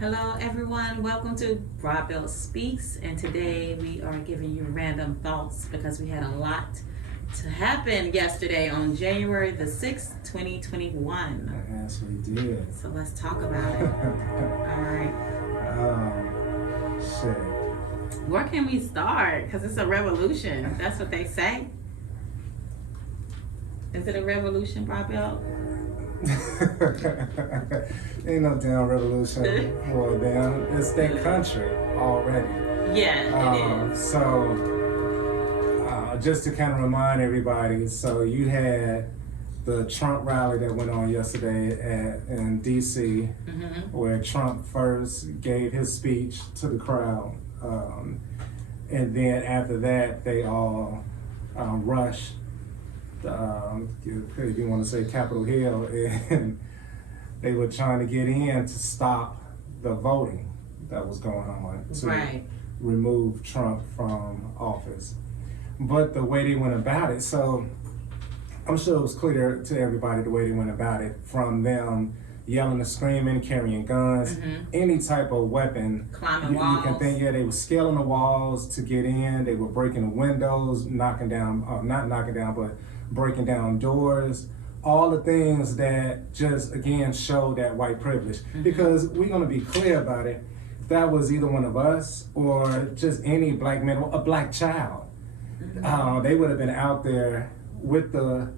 Hello, everyone. Welcome to Broadbelt Speaks, and today we are giving you random thoughts because we had a lot to happen yesterday on January the 6th, 2021. Yes, we did. So let's talk about it. All right. Shit. Where can we start? Because it's a revolution. That's what they say. Is it a revolution, Broadbelt? Ain't no damn revolution. Well, damn, it's their country already. Yeah, it is. Just to kind of remind everybody, so you had the Trump rally that went on yesterday in D.C., where Trump first gave his speech to the crowd. And then after that, they all rushed, if you want to say Capitol Hill, and they were trying to get in to stop the voting that was going on to remove Trump from office. But the way they went about it, so I'm sure it was clear to everybody the way they went about it, from them yelling and screaming, carrying guns, any type of weapon. Climbing walls. You can think, they were scaling the walls to get in, they were breaking the windows, not knocking down, but breaking down doors. All the things that just, again, show that white privilege. Because we're gonna be clear about it, if that was either one of us or just any black man or a black child, they would have been out there with the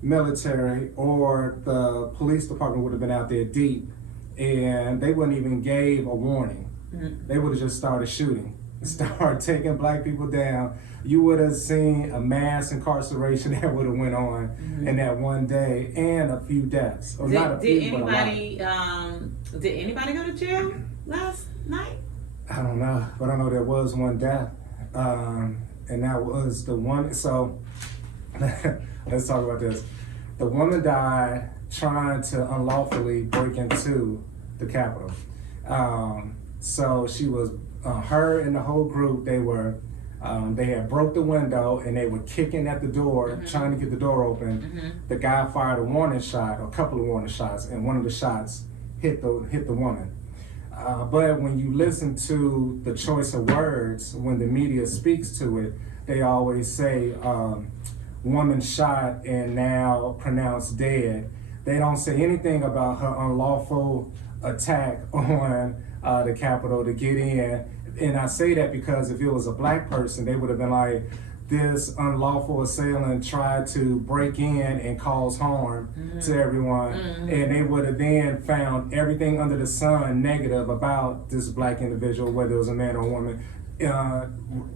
military, or the police department would have been out there deep, and they wouldn't even gave a warning. They would have just started shooting, start taking black people down. You would have seen a mass incarceration that would have went on in that one day, and a few deaths. Or not a few, did anybody go to jail last night? I don't know, but I know there was one death, and that was the one. So let's talk about this. The woman died trying to unlawfully break into the Capitol. So she was, her and the whole group, they had broke the window and they were kicking at the door, trying to get the door open. The guy fired a warning shot, a couple of warning shots, and one of the shots hit the woman. But when you listen to the choice of words, when the media speaks to it, they always say, woman shot and now pronounced dead. They don't say anything about her unlawful attack on the Capitol to get in. And I say that because if it was a black person, they would have been like, this unlawful assailant tried to break in and cause harm to everyone. And they would have then found everything under the sun negative about this black individual, whether it was a man or a woman.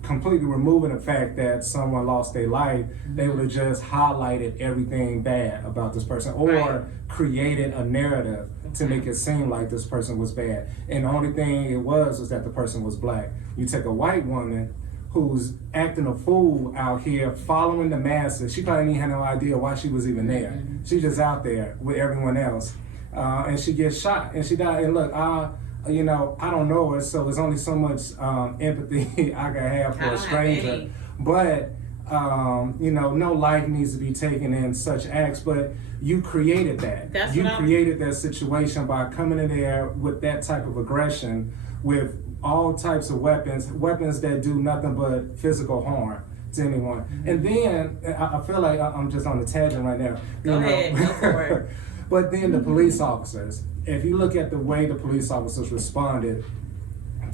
Completely removing the fact that someone lost their life, they would have just highlighted everything bad about this person, or created a narrative to make it seem like this person was bad. And the only thing it was that the person was black. You take a white woman who's acting a fool out here, following the masses. She probably didn't have no idea why she was even there. She's just out there with everyone else, and she gets shot and she died. And look, I don't know her, so there's only so much empathy I can have for a stranger. But, no life needs to be taken in such acts, but you created that. You created that situation by coming in there with that type of aggression, with all types of weapons that do nothing but physical harm to anyone. And then, I feel like I'm just on a tangent right now. Go ahead, go for it. But then the police officers, if you look at the way the police officers responded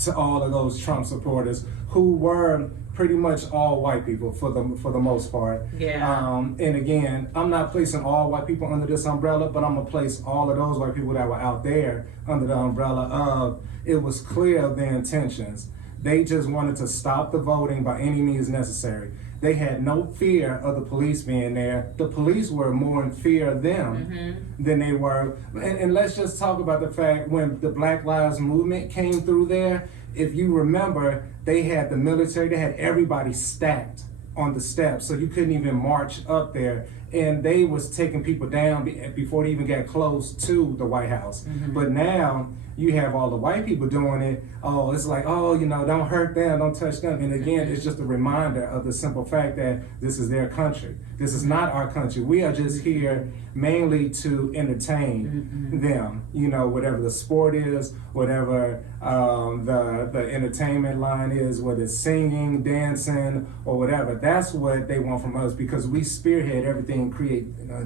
to all of those Trump supporters, who were pretty much all white people for the most part. And again, I'm not placing all white people under this umbrella, but I'm gonna place all of those white people that were out there under the umbrella of, it was clear of their intentions. They just wanted to stop the voting by any means necessary. They had no fear of the police being there. The police were more in fear of them than they were. And let's just talk about the fact when the Black Lives Movement came through there, if you remember, they had the military, they had everybody stacked on the steps, so you couldn't even march up there. And they was taking people down before they even got close to the White House. But now you have all the white people doing it. Oh, it's like, oh, you know, don't hurt them, don't touch them. And again, it's just a reminder of the simple fact that this is their country. This is not our country. We are just here mainly to entertain them. You know, whatever the sport is, whatever the entertainment line is, whether it's singing, dancing, or whatever. That's what they want from us, because we spearhead everything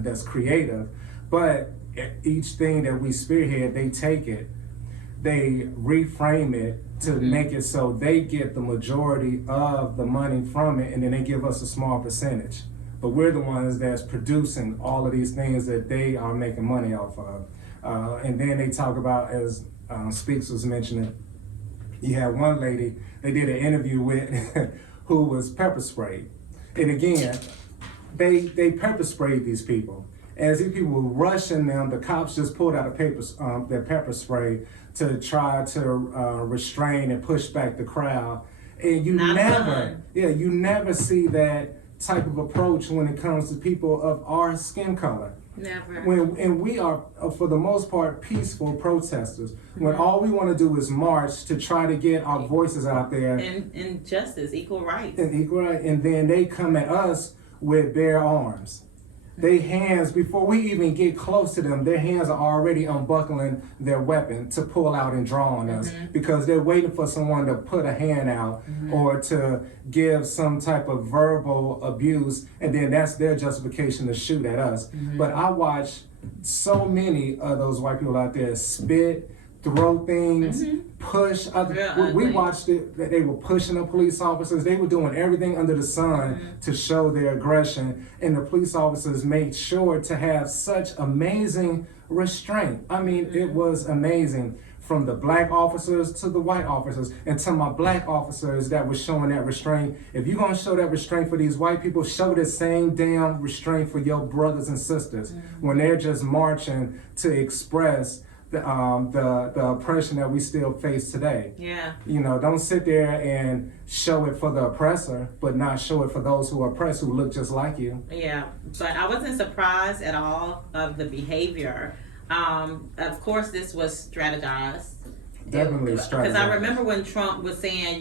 that's creative. But each thing that we spearhead, they take it, they reframe it to make it so they get the majority of the money from it, and then they give us a small percentage. But we're the ones that's producing all of these things that they are making money off of. And then they talk about, as Speaks was mentioning, you had one lady they did an interview with who was pepper sprayed. And again, they pepper sprayed these people. As these people were rushing them, the cops just pulled out their pepper spray to try to restrain and push back the crowd. And you never see that type of approach when it comes to people of our skin color. Never. And we are, for the most part, peaceful protesters. When all we want to do is march to try to get our voices out there. And justice, equal rights. And then they come at us with bare arms. Their hands, before we even get close to them, their hands are already unbuckling their weapon to pull out and draw on us, because they're waiting for someone to put a hand out or to give some type of verbal abuse, and then that's their justification to shoot at us. But I watch so many of those white people out there spit, throw things, push. We watched it, that they were pushing the police officers. They were doing everything under the sun to show their aggression. And the police officers made sure to have such amazing restraint. I mean, it was amazing. From the black officers to the white officers, and to my black officers that was showing that restraint. If you're gonna show that restraint for these white people, show the same damn restraint for your brothers and sisters when they're just marching to express the oppression that we still face today. Yeah. You know, don't sit there and show it for the oppressor, but not show it for those who are oppressed, who look just like you. Yeah, but I wasn't surprised at all of the behavior. Of course, this was strategized. Definitely strategized. Because I remember when Trump was saying,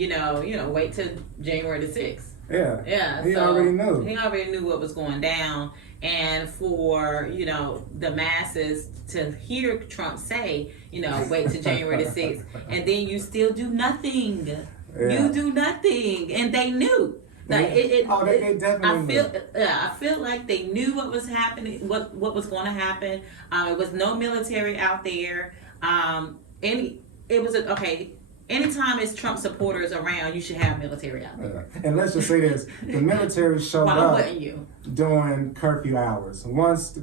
wait till January the 6th. Yeah. Yeah. He already knew. He already knew what was going down. And for, the masses to hear Trump say, wait till January the 6th, and then you still do nothing. Yeah. You do nothing. And they knew. Like they definitely knew. I feel like they knew what was happening, what was going to happen. It was no military out there. Anytime it's Trump supporters around, you should have military out there. And let's just say this: the military showed up you? during curfew hours. Once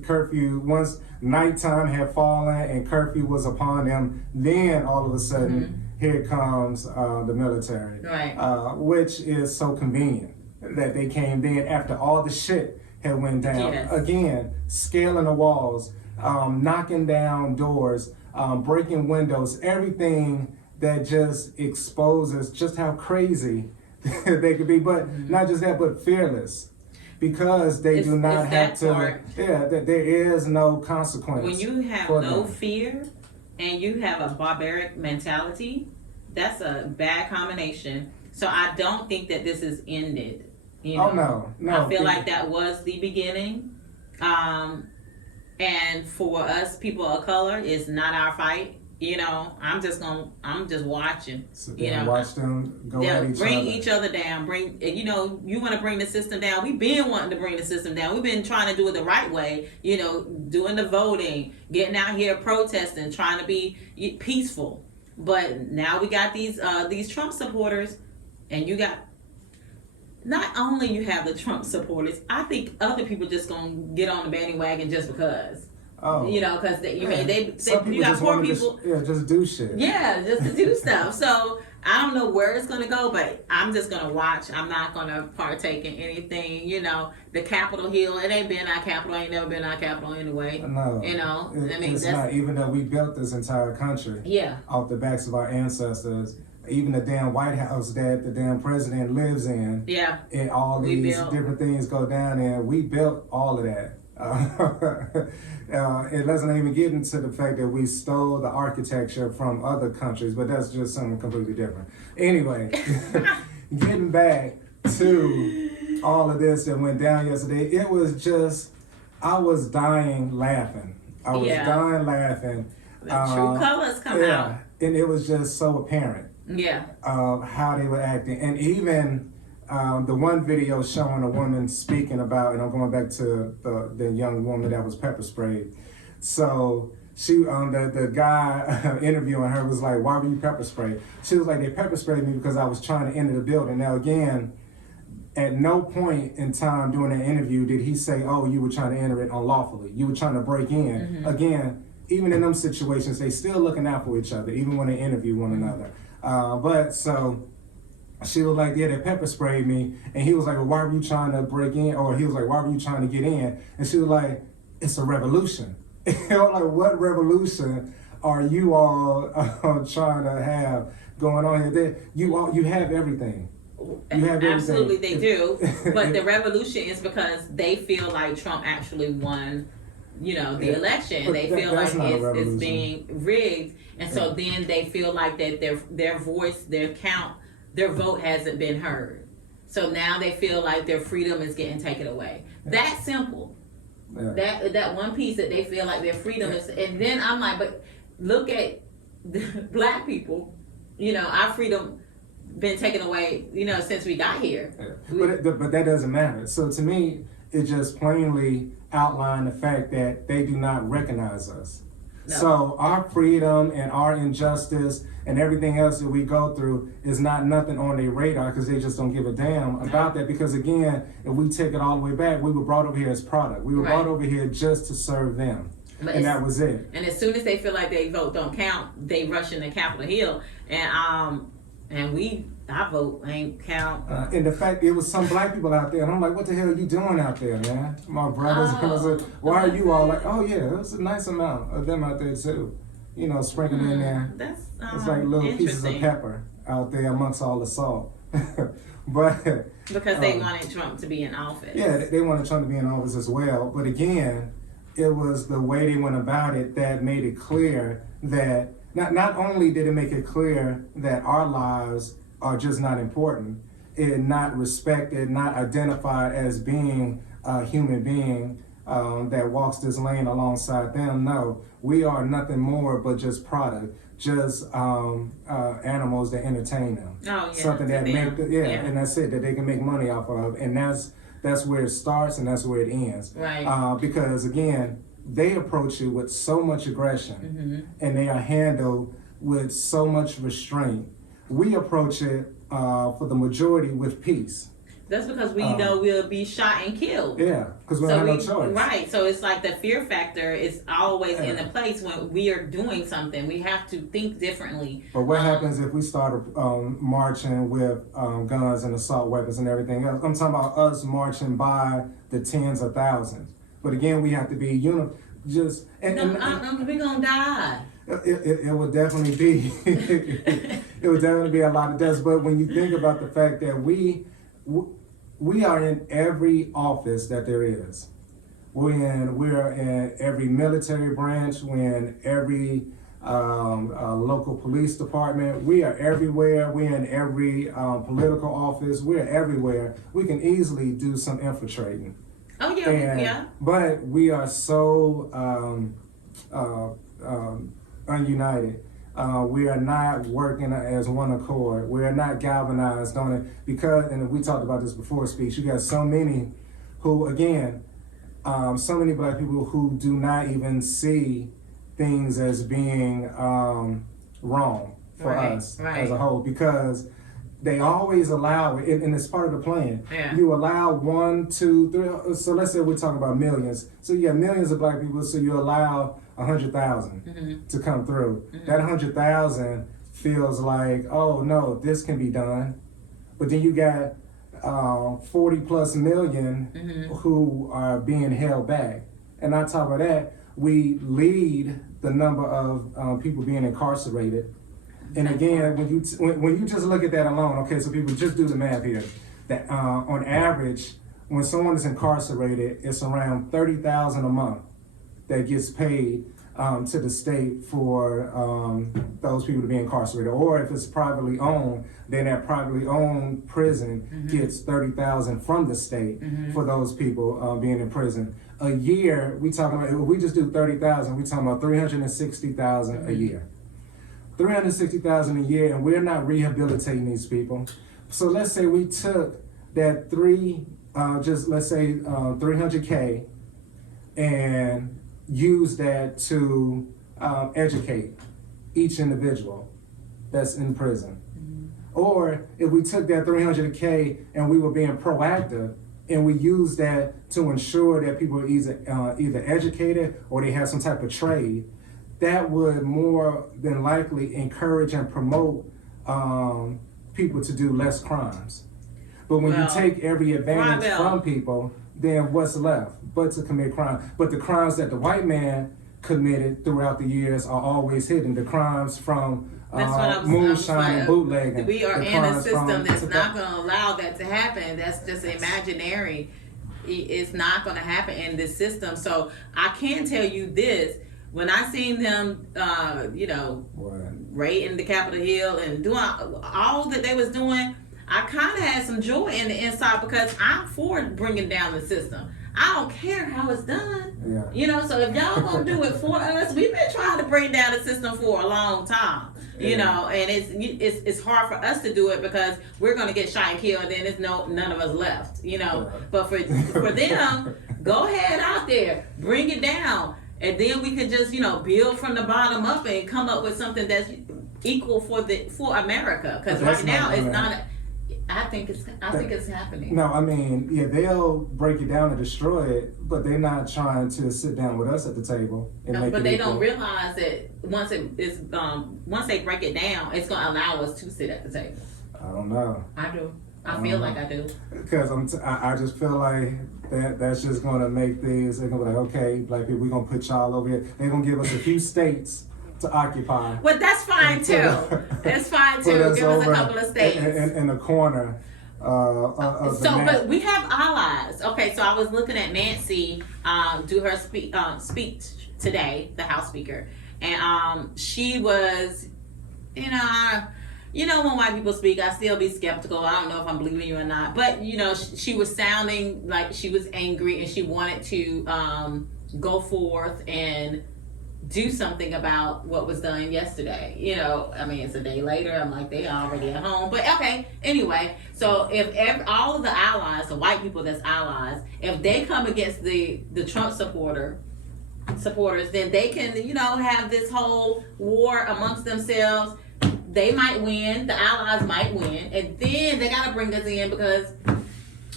nighttime had fallen and curfew was upon them, then all of a sudden, here comes the military, right? Which is so convenient that they came then after all the shit had went down. Yes. Again, scaling the walls, knocking down doors, breaking windows, everything that just exposes just how crazy they could be. But not just that, but fearless. Because they do not have to, that there is no consequence. When you have no fear and you have a barbaric mentality, that's a bad combination. So I don't think that this is ended. Oh, no. I feel like that was the beginning. And for us people of color, it's not our fight. I'm just watching. Sit there and watch them go at each other. Bring each other down. You want to bring the system down. We've been wanting to bring the system down. We've been trying to do it the right way. Doing the voting, getting out here protesting, trying to be peaceful. But now we got these Trump supporters, and you got. Not only you have the Trump supporters, I think other people just gonna get on the bandwagon just because. Oh. Because you got poor people. Just do shit. Yeah, just to do stuff. So I don't know where it's gonna go, but I'm just gonna watch. I'm not gonna partake in anything. The Capitol Hill. It ain't been our capital. Ain't never been our capital anyway. No. It's not. Even though we built this entire country. Yeah. Off the backs of our ancestors. even the damn White House that the damn president lives in. Yeah. And all We these built. different things go down there. We built all of that. It doesn't even get into the fact that we stole the architecture from other countries, but that's just something completely different. Anyway, getting back to all of this that went down yesterday, it was just, I was dying laughing. I was Yeah. dying laughing. The true colors come out. And it was just so apparent Yeah. how they were acting. And even the one video showing a woman speaking about, and I'm going back to the young woman that was pepper sprayed. So she, the guy interviewing her was like, "Why were you pepper sprayed?" She was like, "They pepper sprayed me because I was trying to enter the building." Now again, at no point in time during that interview did he say, "Oh, you were trying to enter it unlawfully. You were trying to break in." Mm-hmm. Again, even in them situations, they still looking out for each other, even when they interview one another. But so she was like, "Yeah, they pepper sprayed me," and he was like, "Well, why were you trying to break in?" Or he was like, "Why were you trying to get in?" And she was like, "It's a revolution." You know, like, what revolution are you all trying to have going on here? You have everything. You have everything. Absolutely, they do. But the revolution is because they feel like Trump actually won, the election. But They feel that's like not a it's revolution. being rigged, and so then they feel like that their voice, their vote hasn't been heard. So now they feel like their freedom is getting taken away. That's simple. Yeah. That one piece that they feel like their freedom is, and then I'm like, but look at the black people. Our freedom been taken away. Since we got here. Yeah. But that doesn't matter. So to me, it just plainly outlined the fact that they do not recognize us. No. So our freedom and our injustice and everything else that we go through is not nothing on their radar because they just don't give a damn about that. Because again, if we take it all the way back, we were brought over here as product. We were Right. brought over here just to serve them. But And that was it. And as soon as they feel like their vote don't count, they rush into Capitol Hill, and our vote ain't count. And the fact it was some black people out there, and I'm like, what the hell are you doing out there, man? My brothers, and I said, why are you all like, oh yeah, there's a nice amount of them out there too. Sprinkled in there. That's It's like little pieces of interesting. pepper out there amongst all the salt. But Because they wanted Trump to be in office. yeah, they wanted Trump to be in office as well. But again, it was the way they went about it that made it clear that not only did it make it clear that our lives are just not important, it not respected, not identified as being a human being that walks this lane alongside them. No, we are nothing more but just product, just animals that entertain them. Oh, yeah. Something that and that's it, that they can make money off of, and that's where it starts and that's where it ends. Right. Because again, they approach you with so much aggression, and they are handled with so much restraint. We approach it for the majority with peace. That's because we know we'll be shot and killed. Yeah, because we don't have no choice. Right. So it's like the fear factor is always in the place when we are doing something. We have to think differently. But what happens if we start marching with guns and assault weapons and everything else? I'm talking about us marching by the tens of thousands. But again, we have to be we're gonna die. It would definitely be it would definitely be a lot of deaths. But when you think about the fact that we are in every office that there is, we're in every military branch, we're in every local police department, we are everywhere, we're in every political office, we're everywhere. We can easily do some infiltrating. Oh yeah, But we are so ununited. We are not working as one accord. We are not galvanized on it because, and we talked about this before speech, you got so many who, again, so many black people who do not even see things as being wrong for us as a whole, because they always allow it, and it's part of the plan. Yeah. You allow 1, 2, 3. So let's say we're talking about millions. So you have millions of black people. So you allow 100,000 to come through. That 100,000 feels like, oh no, this can be done. But then you got 40 plus million who are being held back. And on top of that, we lead the number of people being incarcerated. And again, when you just look at that alone, okay, so people just do the math here. That on average, when someone is incarcerated, it's around $30,000 a month that gets paid to the state for those people to be incarcerated. Or if it's privately owned, then that privately owned prison gets $30,000 from the state for those people being in prison. A year, we talking about, if we just do 30,000, we talking about 360,000 a year. 360,000 a year, and we're not rehabilitating these people. So let's say we took that let's say 300K and use that to educate each individual that's in prison. Or if we took that 300K and we were being proactive and we use that to ensure that people are either educated or they have some type of trade, that would more than likely encourage and promote people to do less crimes. But when you take every advantage from people, then what's left but to commit crime? But the crimes that the white man committed throughout the years are always hidden. The crimes from moonshine and bootlegging. We are in a system that's not going to allow that to happen. That's just imaginary. It's not going to happen in this system. So I can tell you this. When I seen them, raiding the Capitol Hill and doing all that they was doing, I kind of had some joy in the inside because I'm for bringing down the system. I don't care how it's done. Yeah. So if y'all gonna do it for us, we've been trying to bring down the system for a long time. And it's hard for us to do it because we're gonna get shot and killed, and then there's none of us left. But for them, go ahead out there, bring it down, and then we can just build from the bottom up and come up with something that's equal for America. Because right now it's not. I think it's happening. No, I mean, they'll break it down and destroy it, but they're not trying to sit down with us at the table and make it. But they don't realize that once they break it down, it's going to allow us to sit at the table. I don't know. I do. I feel like I do. Because I just feel like that's just going to make things. They're going to be like, okay, black people, we're going to put y'all over here. They're going to give us a few states to occupy. Well, that's fine too. That's fine too. Give us a couple of states in the corner of the map. But we have allies. Okay, so I was looking at Nancy do her speech today, the House Speaker, and she was, when white people speak, I still be skeptical. I don't know if I'm believing you or not, but she was sounding like she was angry and she wanted to go forth and do something about what was done yesterday. It's a day later. I'm like, they already at home. But okay, anyway. So if all of the allies, the white people that's allies, if they come against the Trump supporters, then they can, have this whole war amongst themselves. They might win. The allies might win. And then they got to bring us in because,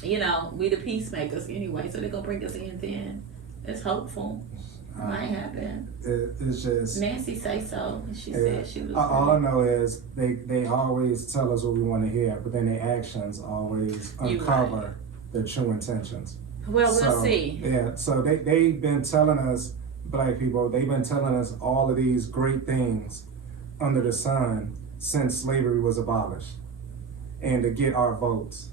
we the peacemakers anyway. So they're going to bring us in then. It's hopeful. Might happen. It's just Nancy say so. She said she was. All I know is they always tell us what we want to hear, but then their actions always uncover their true intentions. Well, we'll see. Yeah. So they've been telling us, black people, they've been telling us all of these great things under the sun since slavery was abolished, and to get our votes,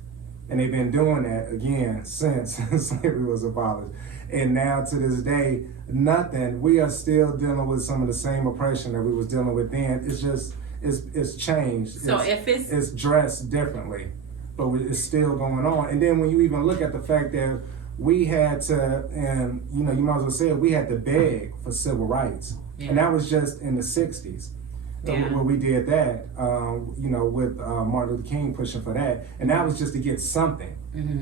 and they've been doing that again since slavery was abolished. And now to this day, nothing. We are still dealing with some of the same oppression that we was dealing with then. It's just, it's changed. So it's dressed differently, but it's still going on. And then when you even look at the fact that we had to, and you might as well say it, we had to beg for civil rights. Yeah. And that was just in the 60s. Where we did that, with Martin Luther King pushing for that. And that was just to get something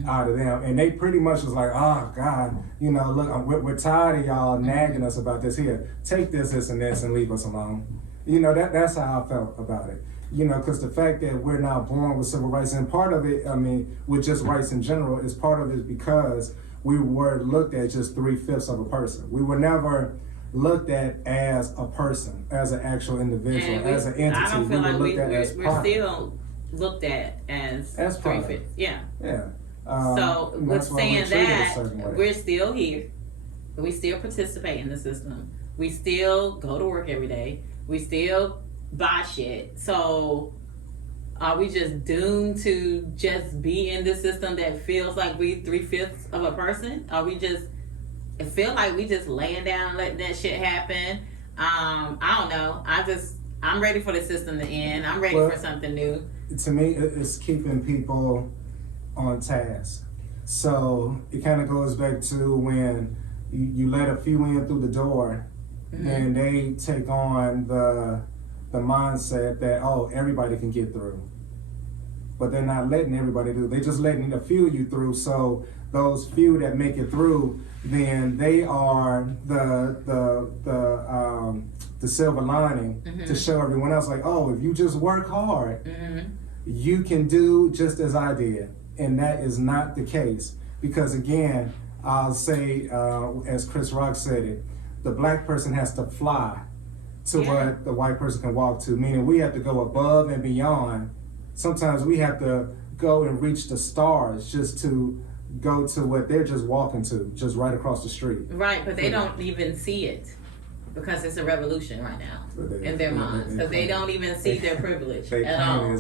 out of them. And they pretty much was like, oh, God, look, we're tired of y'all nagging us about this here. Take this, and this, and leave us alone. That's how I felt about it. Because the fact that we're now born with civil rights, and part of it, with just rights in general, is part of it because we were looked at just 3/5 of a person. We were never looked at as a person, as an actual individual, as an entity. I don't feel like we're still looked at as 3/5. Yeah. Yeah. So with saying that, we're still here. We still participate in the system. We still go to work every day. We still buy shit. So are we just doomed to just be in this system that feels like we 3/5 of a person? Are we just, it feel like we just laying down letting that shit happen? I don't know. I'm ready for the system to end. I'm ready for something new. To me, it's keeping people on task. So it kind of goes back to when you let a few in through the door, and they take on the mindset that, oh, everybody can get through. But they're not letting everybody do. They're just letting a few you through. So those few that make it through, then they are the silver lining to show everyone else, like, oh, if you just work hard, you can do just as I did. And that is not the case. Because again, I'll say, as Chris Rock said it, the black person has to fly to what the white person can walk to, meaning we have to go above and beyond. Sometimes we have to go and reach the stars just to go to what they're just walking to, just right across the street. Right, but they don't even see it because it's a revolution right now in their minds. Because they don't even see their privilege at all.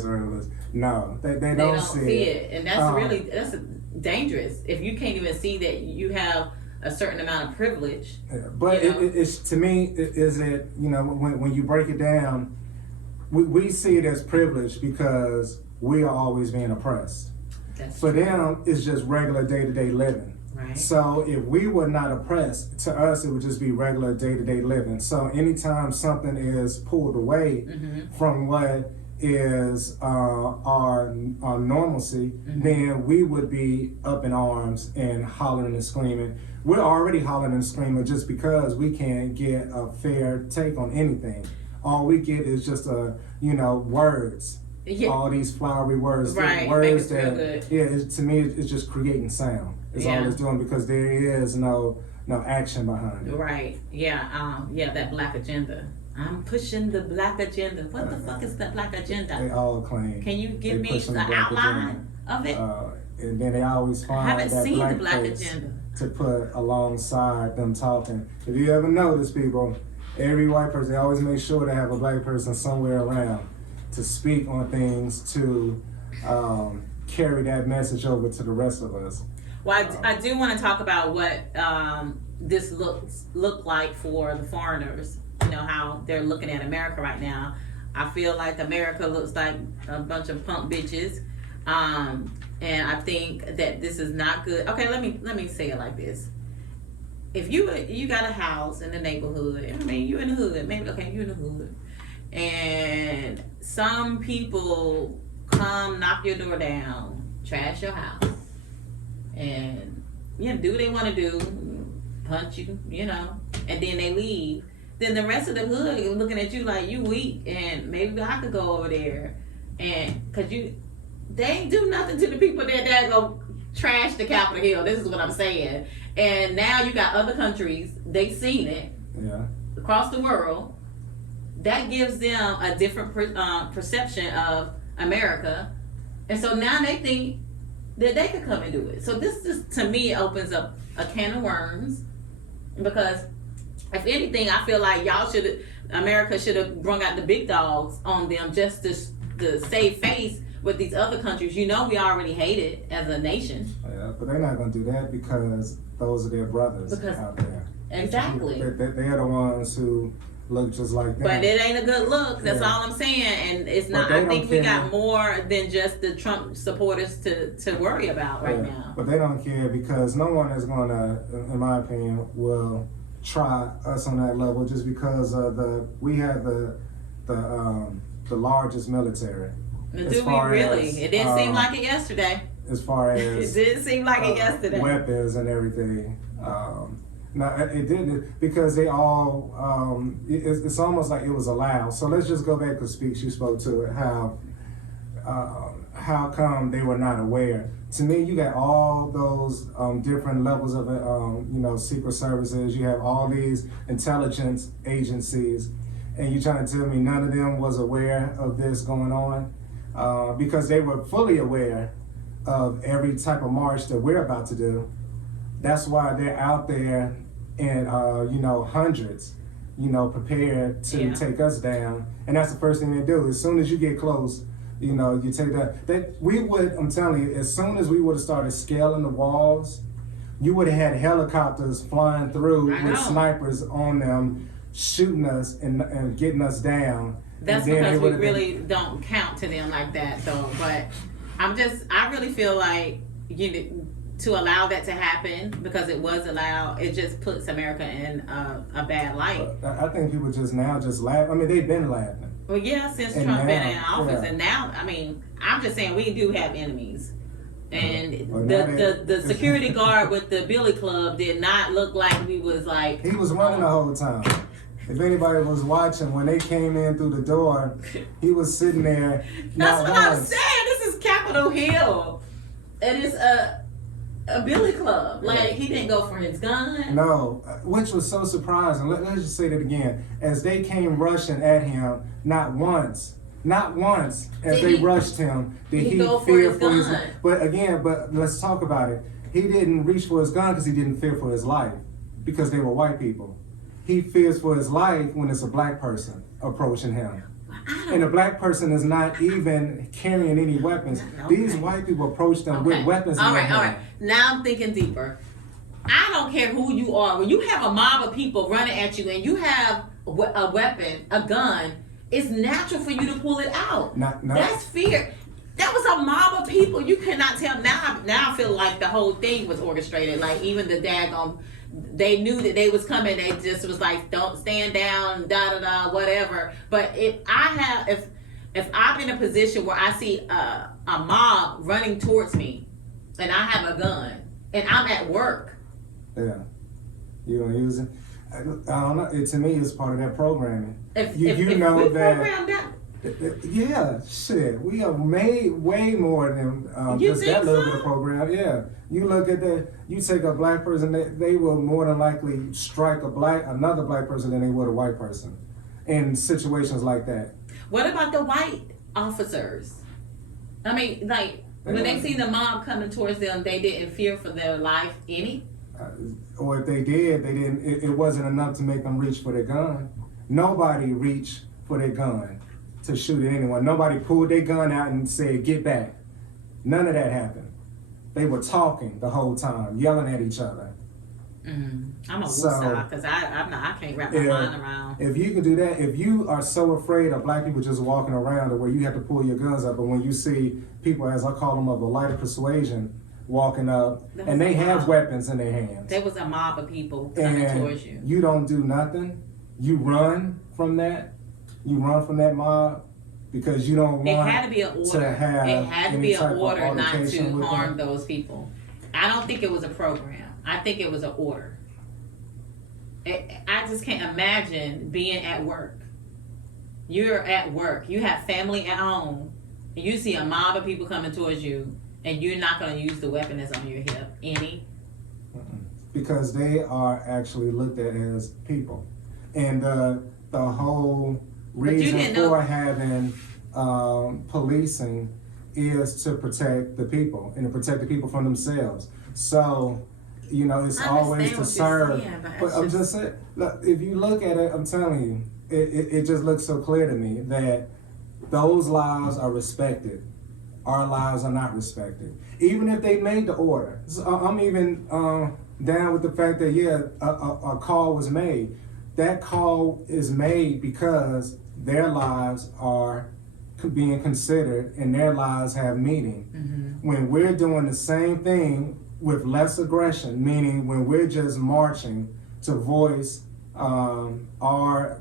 No, they don't see it. And that's that's dangerous if you can't even see that you have a certain amount of privilege. But it's to me, is it, when you break it down, we see it as privilege because we are always being oppressed. For them, it's just regular day-to-day living. Right. So if we were not oppressed, to us it would just be regular day-to-day living. So anytime something is pulled away from what is our normalcy, then we would be up in arms and hollering and screaming. We're already hollering and screaming just because we can't get a fair take on anything. All we get is just words. Yeah. All these flowery words, right? Words that to me, it's just creating sound. It's all it's doing because there is no action behind it. Right? Yeah. That black agenda. I'm pushing the black agenda. What the fuck is that black agenda? They all claim. Can you give me the outline of it? And then they always find that black agenda to put alongside them talking. If you ever notice, people, every white person, they always make sure to have a black person somewhere around to speak on things, to carry that message over to the rest of us. Well, I do want to talk about what this look like for the foreigners. How they're looking at America right now. I feel like America looks like a bunch of punk bitches, and I think that this is not good. Okay, let me say it like this: if you got a house in the neighborhood, I mean you in the hood, maybe you in the hood, and some people come knock your door down, trash your house, and do what they want to do, punch you, and then they leave. Then the rest of the hood is looking at you like you weak, and maybe I could go over there, and cause they ain't do nothing to the people that go trash the Capitol Hill. This is what I'm saying. And now you got other countries, they seen it across the world. That gives them a different perception of America, and so now they think that they could come and do it. So this just, to me, opens up a can of worms, because if anything, I feel like America should have brung out the big dogs on them just to save face with these other countries. We already hate it as a nation. Yeah, but they're not going to do that because those are their brothers out there. Exactly. They're the ones who look just like them. But it ain't a good look. That's all I'm saying. And it's not. I think we got more than just the Trump supporters to worry about right now. But they don't care because no one is going to, in my opinion, will try us on that level just because we have the largest military. Do we really? It didn't seem like it yesterday. As far as it didn't seem like it yesterday. Weapons and everything. No, it didn't, because they all. It's almost like it was allowed. So let's just go back to speech. You spoke to it. How come they were not aware? To me, you got all those different levels of secret services. You have all these intelligence agencies, and you're trying to tell me none of them was aware of this going on, because they were fully aware of every type of march that we're about to do. That's why they're out there in hundreds prepared to Yeah. take us down. And that's the first thing they do. As soon as you get close, you take that. I'm telling you, as soon as we would have started scaling the walls, you would have had helicopters flying through I with know. snipers on them, shooting us and getting us down. That's And then because they we would've been- really don't count to them like that, though. But I really feel like to allow that to happen, because it was allowed, it just puts America in a bad light. I think people just laugh. I mean, they've been laughing. Well, yeah, since And Trump been now, in office, yeah. and now, I mean, I'm just saying we do have enemies. And Well, now the security guard with the Billy Club did not look like we was like. He was running the whole time. If anybody was watching, when they came in through the door, he was sitting there. That's not what I'm once. saying. This is Capitol Hill, and it's a Billy Club. Like, he didn't go for his gun. No, which was so surprising. Let's just say that again. As they came rushing at him, not once, as Did they he- rushed him, did he he go for fear his for his gun? But let's talk about it. He didn't reach for his gun because he didn't fear for his life, because they were white people. He fears for his life when it's a black person approaching him. And the black person is not even carrying any weapons. Okay. These white people approach them with weapons in All their right, all hand. right. Now I'm thinking deeper. I don't care who you are. When you have a mob of people running at you and you have a weapon, a gun, it's natural for you to pull it out. Not- That's fear. That was a mob of people. You cannot tell. Now I feel like the whole thing was orchestrated. Like, even the daggone, they knew that they was coming. They just was like, don't stand down, da da da, whatever. But if I'm in a position where I see a mob running towards me, and I have a gun, and I'm at work, Yeah. You gonna use it? I don't know. To me, it's part of that programming. if You if know we that- program that, Yeah, shit. We have made way more than You just think that little so? bit of program. Yeah. You look at that. You take a black person, they will more than likely strike another black person than they would a white person, in situations like that. what about the white officers? I mean, like, when they seen the mob coming towards them, they didn't fear for their life any. Or if they did, they didn't. It wasn't enough to make them reach for their gun. Nobody reached for their gun to shoot at anyone. Nobody pulled their gun out and said, "Get back." None of that happened. They were talking the whole time, yelling at each other. I'm a So- woosah because I can't wrap my Yeah. mind around. If you can do that, if you are so afraid of black people just walking around to where you have to pull your guns up, but when you see people, as I call them, of a lighter persuasion, walking up, That's and they a have lot. weapons in their hands, There was a mob of people coming towards you. and you don't do nothing, you run from that, mob, because you don't It want had to be an order. to have It had to any be type an of order not to altercation with harm them. those people. I don't think it was a program. I think it was an order. I just can't imagine being at work. You're at work. You have family at home. And you see a mob of people coming towards you, and you're not going to use the weapon that's on your hip. Because they are actually looked at as people. And the whole But you reason didn't know- for having policing is to protect the people and to protect the people from themselves. So, it's I always understand to what serve. you're saying, but But it's I'm just- just saying, look, if you look at it, I'm telling you, it just looks so clear to me that those lives are respected. Our lives are not respected. Even if they made the order. So I'm even down with the fact that, a call was made. That call is made because their lives are being considered and their lives have meaning. When we're doing the same thing with less aggression, meaning when we're just marching to voice our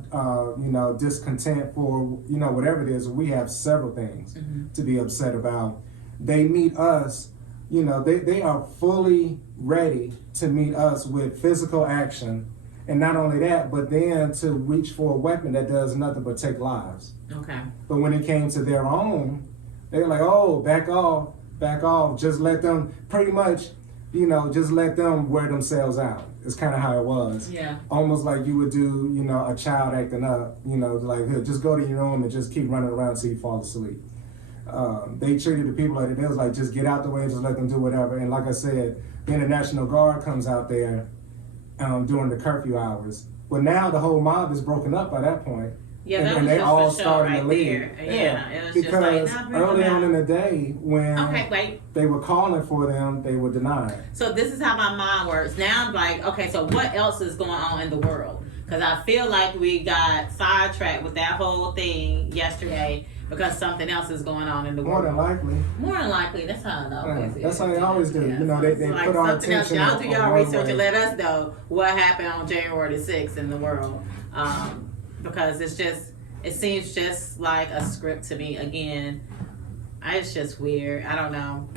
discontent for whatever it is, we have several things to be upset about. They meet us, they are fully ready to meet us with physical action, and not only that, but then to reach for a weapon that does nothing but take lives. Okay. But when it came to their own, they were like, "Oh, back off, just let them," pretty much, just let them wear themselves out. It's kind of how it was. Yeah. Almost like you would do, a child acting up, like, "Here, just go to your room and just keep running around till you fall asleep." They treated the people like it was like, just get out the way and just let them do whatever. And like I said, then the National Guard comes out there during the curfew hours But now the whole mob is broken up by that point. Yeah, that and was they just all for show starting right to leave. there. Yeah, it was because just like, nah, bring early them on out. in the day when Okay, wait. they were calling for them, they were denied. So this is how my mind works. Now I'm like, okay, so what else is going on in the world? Because I feel like we got sidetracked with that whole thing yesterday because something else is going on in the More world. than likely. More than likely, that's how it always is. That's how they always do. Yeah. You know, they So it's put our something else. attention Y'all on do y'all one research way. and let us know what happened on January the 6th in the world. Because it seems just like a script to me again. It's just weird. I don't know.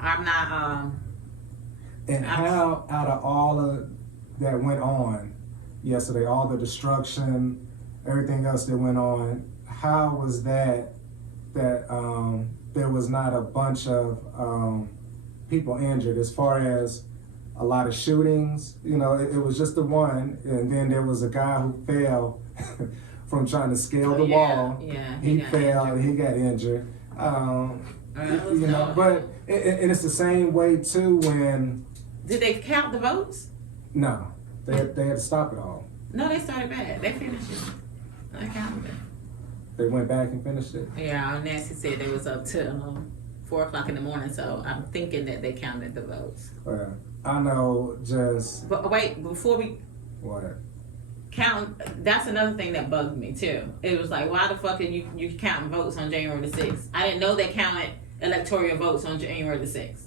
I'm not. And how out of all of that went on yesterday, all the destruction, everything else that went on, how was that there was not a bunch of people injured as far as a lot of shootings? You know, it was just the one, and then there was a guy who fell from trying to scale the wall. Yeah, He got fell injured. and he got injured. You know, no. but and it's the same way too when. Did they count the votes? No, they had to stop it all. No, they started back. They finished it. They counted it. They went back and finished it. Yeah, Nancy said they was up till 4 o'clock in the morning, so I'm thinking that they counted the votes. I know just But wait, before we what. count, that's another thing that bugged me too. It was like, why the fuck are you counting votes on January the 6th? I didn't know they counted electoral votes on January the 6th.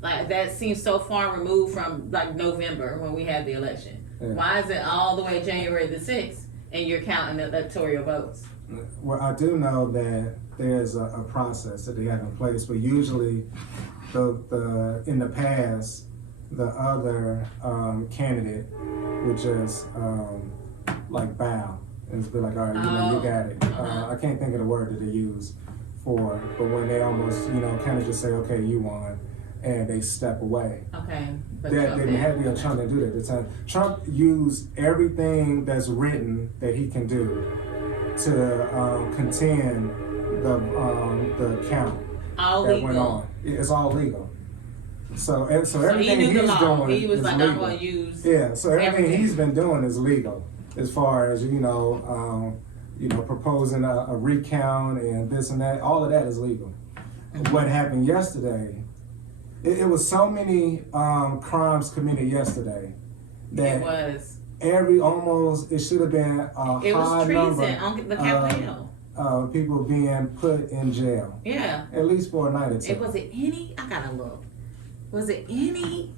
Like, that seems so far removed from like November when we had the election. Yeah. Why is it all the way January the 6th and you're counting the electoral votes? Well, I do know that there's a process that they have in place, but usually the in the past the other candidate would just like bow and just be like, all right, you know, you got it. I can't think of the word that they use for, but when they almost, you know, kind of just say, okay, you won, and they step away. Okay. But That Trump they did. had Trump didn't do that at the time. Trump used everything that's written that he can do to contend the count All that legal. went on. It's all legal. So So he everything knew the he's law. doing He was is like, legal. I'm going to use. Yeah, so everything everything. he's been doing is legal, as far as you know, proposing a recount and this and that. All of that is legal. What happened yesterday? It was so many crimes committed yesterday that It was. it should have been a It high was treason number on the Capitol Hill. of people being put in jail, Yeah. at least for a night or two. Was it any? I gotta look. Was it any?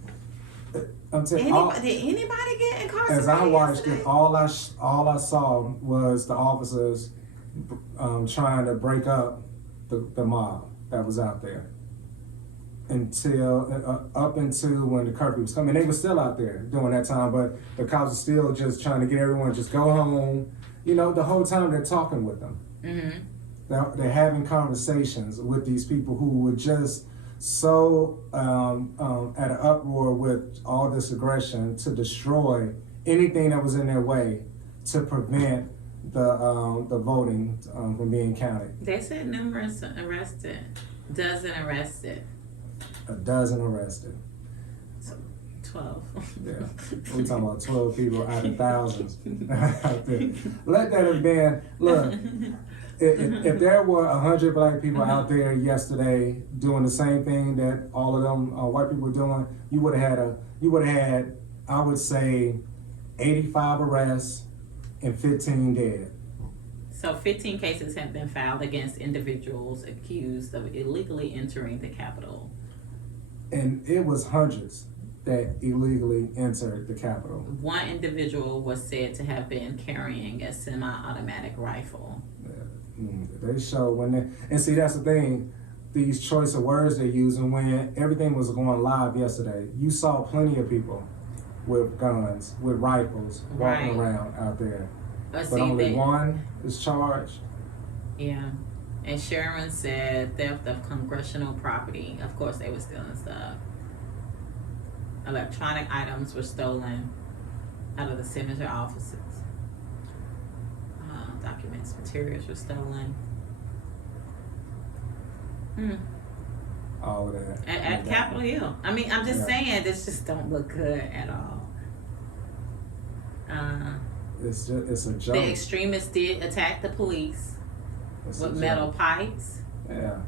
I'm telling you, Did anybody get incarcerated? as I watched yesterday? it, all I saw was the officers trying to break up the mob that was out there until up until when the curfew was coming. They were still out there during that time, but the cops were still just trying to get everyone just go home. You know, the whole time they're talking with them. Mm-hmm. They're having conversations with these people who were just so at an uproar with all this aggression to destroy anything that was in their way to prevent the voting from being counted. They said numerous arrested, dozen arrested, A dozen arrested. so 12. Yeah, we're talking about 12 people out of thousands out there. Let that have been. Look, if there were 100 black people out there yesterday doing the same thing that all of them white people were doing, you would have had, I would say, 85 arrests and 15 dead. So 15 cases have been filed against individuals accused of illegally entering the Capitol. And it was hundreds that illegally entered the Capitol. One individual was said to have been carrying a semi-automatic rifle. They show when they, and see, that's the thing, these choice of words they're using. When everything was going live yesterday, you saw plenty of people with guns, with rifles, walking around out there. But only one is charged. Yeah. And Sharon said theft of congressional property. Of course, they were stealing stuff. Electronic items were stolen out of the senator offices. Documents, materials were stolen. All of that. At Capitol Hill. I mean, I'm just saying, this just don't look good at all. it's a joke. The extremists did attack the police It's with a metal joke. pipes. Yeah.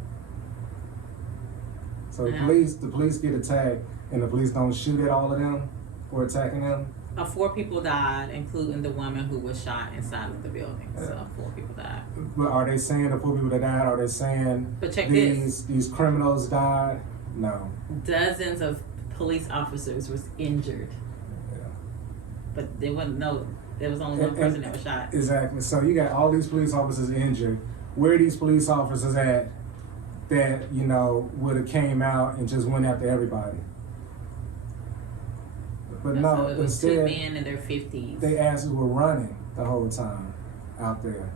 So Yeah. the police get attacked, and the police don't shoot at all of them for attacking them. 4 people died, including the woman who was shot inside of the building. So 4 people died. But are they saying the 4 people that died? Are they saying But check these criminals died? No. Dozens of police officers was injured, Yeah. but there wasn't no. There was only one And- person that was shot. Exactly. So you got all these police officers injured. Where are these police officers at that, would have came out and just went after everybody? But no, So it was 2 instead men in their 50s. they actually were running the whole time out there.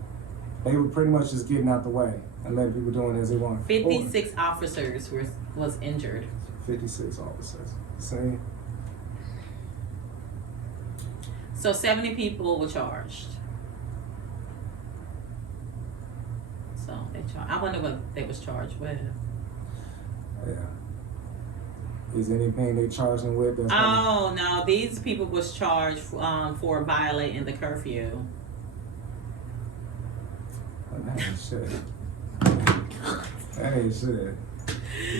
They were pretty much just getting out the way and letting people doing as they want. 56 officers was injured. 56 officers. See? So 70 people were charged. So I wonder what they was charged with. Yeah. Is anything they charged them with? That's Oh no, these people was charged for violating the curfew. That ain't shit. That ain't shit.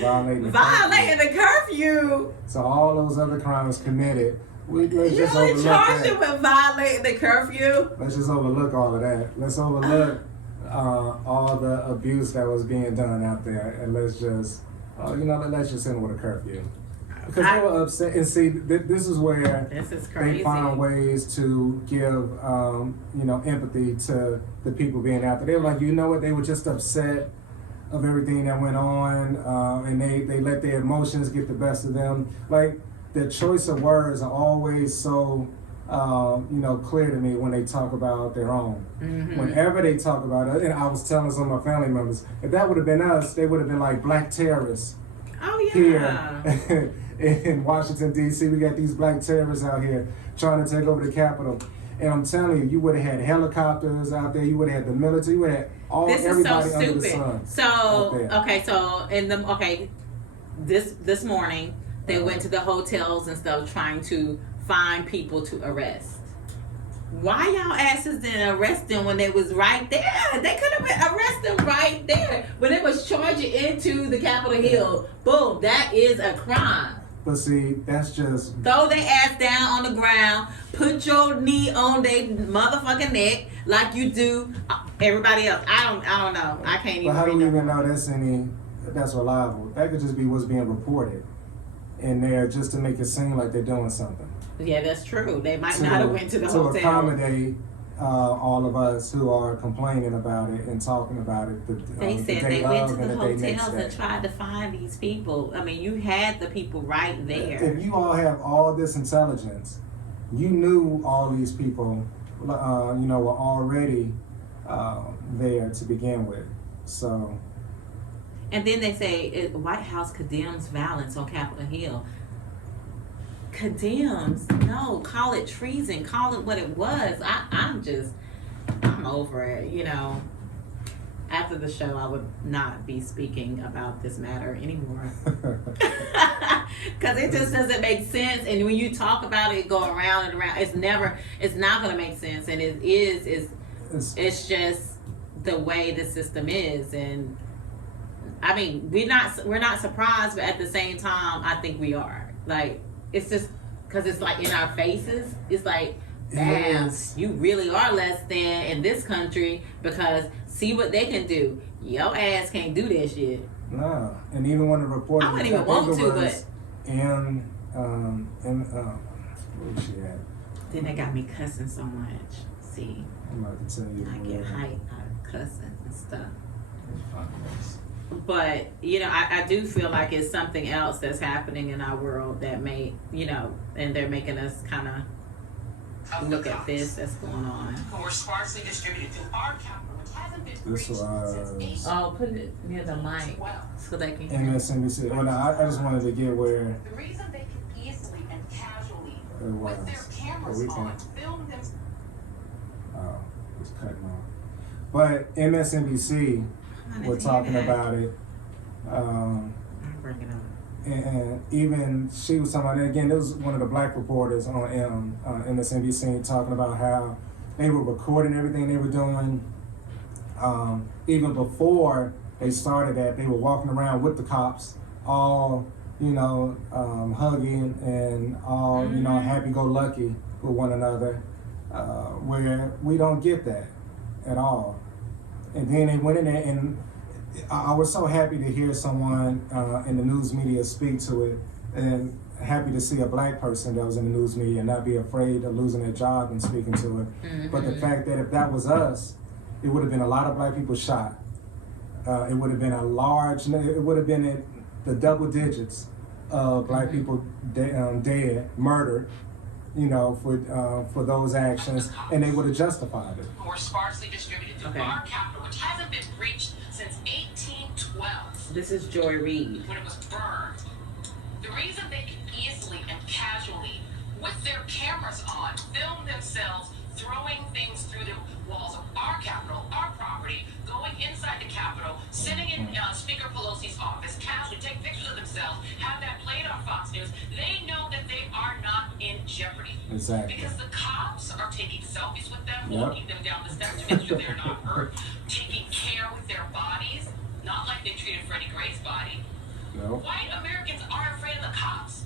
Violating the Violating the curfew. So all those other crimes committed, let's You just only overlook charged that. them with violating the curfew. Let's just overlook all of that. Let's overlook all the abuse that was being done out there, and let's just, let's just end with a curfew. Because they were upset, and see, this is where This is they crazy. found ways to give, empathy to the people being out there. They were like, you know what? They were just upset of everything that went on, and they let their emotions get the best of them. Like, their choice of words are always so, clear to me when they talk about their own. Mm-hmm. Whenever they talk about it, and I was telling some of my family members, if that would have been us, they would have been like black terrorists Oh yeah. here in Washington, D.C. We got these black terrorists out here trying to take over the Capitol. And I'm telling you, you would have had helicopters out there. You would have had the military. You would have had This is so everybody under the stupid. sun. So out there. okay, so this morning they went to the hotels and stuff trying to find people to arrest. Why y'all asses didn't arrest them when they was right there? They could have arrested them right there when it was charging into the Capitol Hill. Boom, that is a crime. But see, that's just Throw their ass down on the ground. Put your knee on their motherfucking neck like you do everybody else. I don't know. I can't even. But how do read we no even more. know that's reliable? That could just be what's being reported in there just to make it seem like they're doing something. Yeah, that's true. They might not have went to the hotel. To accommodate all of us who are complaining about it and talking about it. They the said day they went of to and the day next hotels and day. tried to find these people. I mean, you had the people right there. If you all have all this intelligence, you knew all these people, were already there to begin with. So, And then they say White House condemns violence on Capitol Hill. Condemns? No, call it treason. Call it what it was. I'm over it. After the show, I would not be speaking about this matter anymore. Because it just doesn't make sense. And when you talk about it, go around and around. It's not going to make sense. And it's just the way the system is. And I mean, we're not surprised, but at the same time, I think we are. Like, it's just because it's like in our faces. It's like, damn, Yes. you really are less than in this country because see what they can do. Your ass can't do that shit. no. And even when the reporter, I wouldn't even want to, where was she at? Then they got me cussing so much. See, I'm about to tell you. I get hyped out of cussing and stuff. It's fine. But, I do feel like it's something else that's happening in our world that may, and they're making us kind of look at this that's going on. Who were sparsely distributed through our capital, which hasn't been This breached was- since Oh, put it near the mic so they can hear. MSNBC. Well, no, I just wanted to get where The reason they can easily and casually, it was. with their cameras we on, can. film them. Oh, it's cutting off. But MSNBC were talking about it. I'm bringing it up. And even she was talking about it again. There was one of the black reporters on MSNBC talking about how They were recording everything they were doing. Even before they started that, they were walking around with the cops, all, hugging and all, happy-go-lucky with one another, where we don't get that at all. And then they went in there, and I was so happy to hear someone in the news media speak to it, and happy to see a black person that was in the news media and not be afraid of losing their job and speaking to it. Mm-hmm. But the fact that if that was us, it would have been a lot of black people shot. It would have been it would have been the double digits of black people dead, murdered, for those actions, and they would have justified it. More sparsely distributed through our capital, which hasn't been breached since 1812. This is Joy Reid. When it was burned. The reason they can easily and casually, with their cameras on, film themselves throwing things through the walls of our capital, our property, going inside the Capitol, sitting in Speaker Pelosi's office, casually take pictures of themselves, have that played on Fox News, they know that they are not in jeopardy. Exactly. Because the cops are taking selfies with them, walking them down the steps to make sure they're not hurt, taking care with their bodies, not like they treated Freddie Gray's body. No. White Americans aren't afraid of the cops.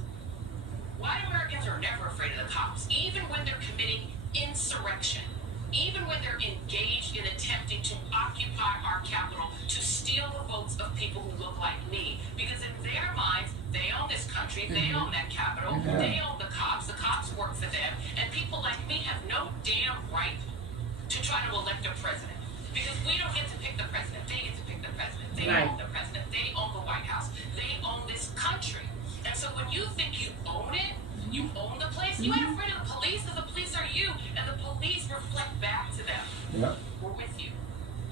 White Americans are never afraid of the cops, even when they're committing insurrection, even when they're engaged in attempting to occupy our capital, to steal the votes of people who look like me. Because in their minds, they own this country, they own that capital, they own the cops work for them, and people like me have no damn right to try to elect a president. Because we don't get to pick the president, they get to pick the president. They own the president, they own the White House, they own this country. And so when you think you own it, you own the place, you ain't afraid of the police, because the police are you, and the police reflect back to them. Yep. We're with you.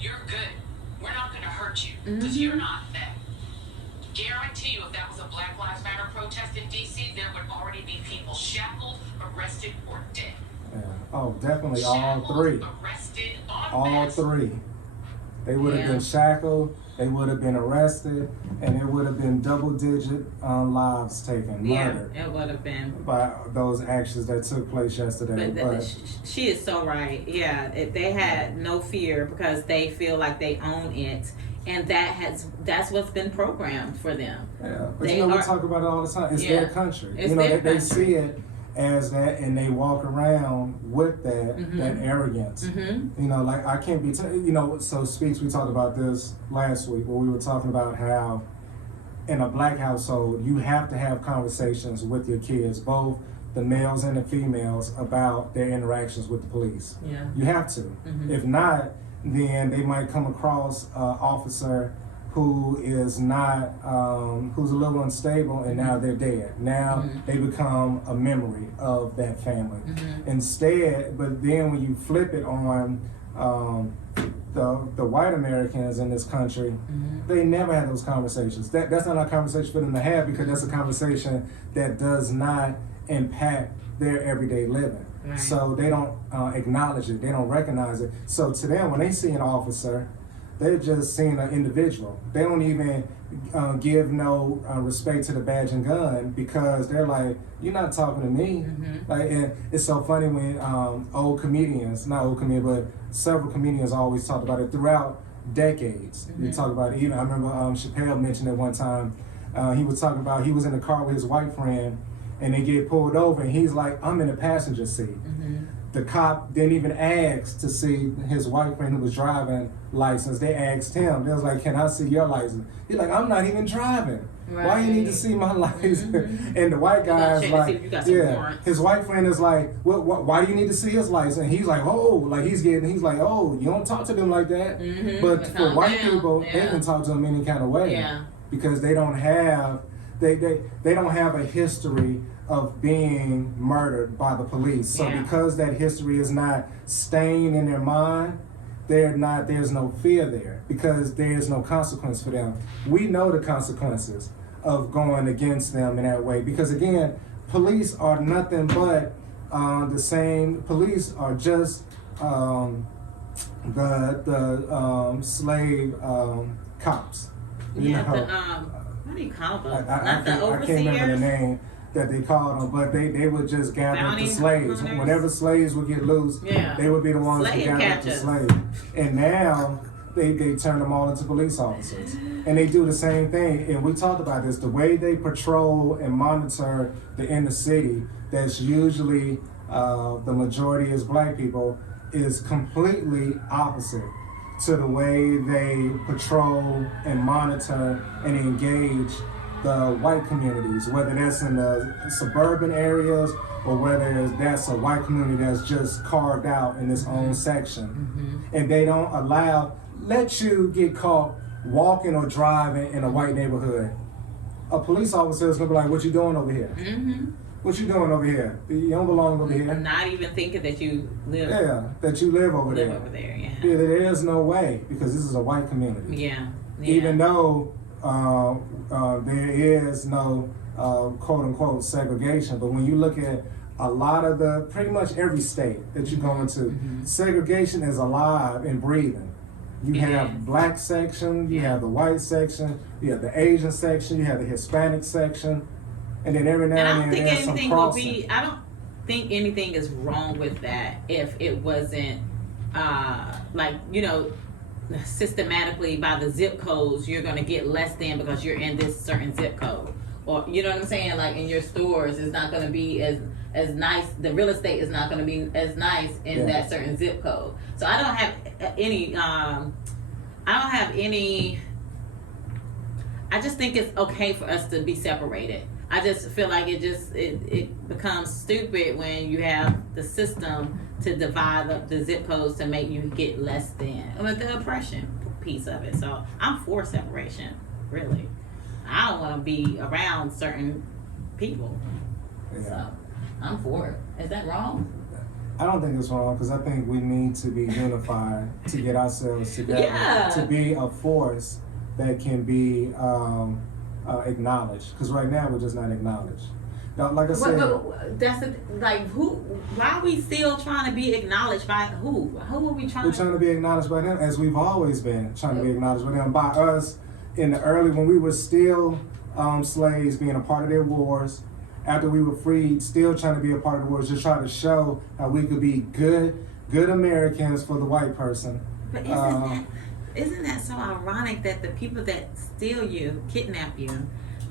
You're good. We're not going to hurt you, because you're not them. Guarantee you, if that was a Black Lives Matter protest in D.C., there would already be people shackled, arrested, or dead. Yeah. Oh, definitely all three. Arrested, All three. They would have been shackled, they would have been arrested, and it would have been double-digit lives taken, murdered. Yeah, it would have been. By those actions that took place yesterday. But she is so right. Yeah, they had no fear because they feel like they own it, and that's what's been programmed for them. Yeah, but we talk about it all the time. It's their country. It's their they country. see it as that, and they walk around with that arrogance. Like I can't be, so Speaks, we talked about this last week where we were talking about how in a black household, you have to have conversations with your kids, both the males and the females, about their interactions with the police. Yeah. You have to. If not, then they might come across an officer who is not, who's a little unstable, and now they're dead. Now they become a memory of that family. Instead, but then when you flip it on the white Americans in this country, they never have those conversations. That's not a conversation for them to have, because that's a conversation that does not impact their everyday living. Right. So they don't acknowledge it, they don't recognize it. So to them, when they see an officer, they're just seeing an individual. They don't even give no respect to the badge and gun, because they're like, you're not talking to me. Like, and it's so funny when old comedians, not old comedians, but several comedians always talked about it throughout decades. You talk about it. Even I remember Chappelle mentioned it one time. He was talking about, he was in the car with his white friend, and they get pulled over, and he's like, I'm in the passenger seat. The cop didn't even ask to see his white friend who was driving license. They asked him. They was like, can I see your license? He's like, I'm not even driving. Right. Why you need to see my license? And the white guy is like, his white friend is like, well, why do you need to see his license? He's like, oh, like he's like, oh, you don't talk to them like that. But for white people, they can talk to them any kind of way. Because they don't have, they don't have a history of being murdered by the police. So because that history is not staying in their mind, there's no fear there, because there's no consequence for them. We know the consequences of going against them in that way, because again, police are nothing but the same. Police are just the slave cops. What do you call them? I can't remember the name. that they called them, but they would just gather up the Bounty slaves. hunters. Whenever slaves would get loose, Yeah. they would be the ones Slave who gathered up the catchers. slaves. And now they turn them all into police officers. And they do the same thing. And we talked about this, the way they patrol and monitor the inner city, that's usually the majority is black people, is completely opposite to the way they patrol and monitor and engage the white communities, whether that's in the suburban areas or whether that's a white community that's just carved out in its own section. And they don't let you get caught walking or driving in a white neighborhood. A police officer is gonna be like, "What you doing over here? What you doing over here? You don't belong over here." Not even thinking that you live That you live over there. over there. Yeah. Yeah, there is no way, because this is a white community. Yeah. Even though there is no quote unquote segregation, but when you look at a lot of pretty much every state that you go into, segregation is alive and breathing. You have black section, you have the white section, you have the Asian section, you have the Hispanic section, and then every now And I don't and think then there's some anything would crossing. be. I don't think anything is wrong with that if it wasn't like, you know, systematically by the zip codes you're gonna get less than because you're in this certain zip code, or you know what I'm saying. Like in your stores, it's not gonna be as nice. The real estate is not gonna be as nice in that certain zip code. So I don't have any. I just think it's okay for us to be separated. I just feel like it becomes stupid when you have the system to divide up the zip codes to make you get less than, with the oppression piece of it. So I'm for separation, really. I don't want to be around certain people. Yeah. So I'm for it. Is that wrong? I don't think it's wrong, because I think we need to be unified to get ourselves together, to be a force that can be acknowledged. Because right now we're just not acknowledged. Now, like I said, But that's who? Why are we still trying to be acknowledged by who? Who are we trying? we're trying to be acknowledged by them, as we've always been trying to be acknowledged by them, by us in the early, when we were still slaves, being a part of their wars. After we were freed, still trying to be a part of the wars, just trying to show how we could be good Americans for the white person. But isn't that so ironic that the people that steal you, kidnap you,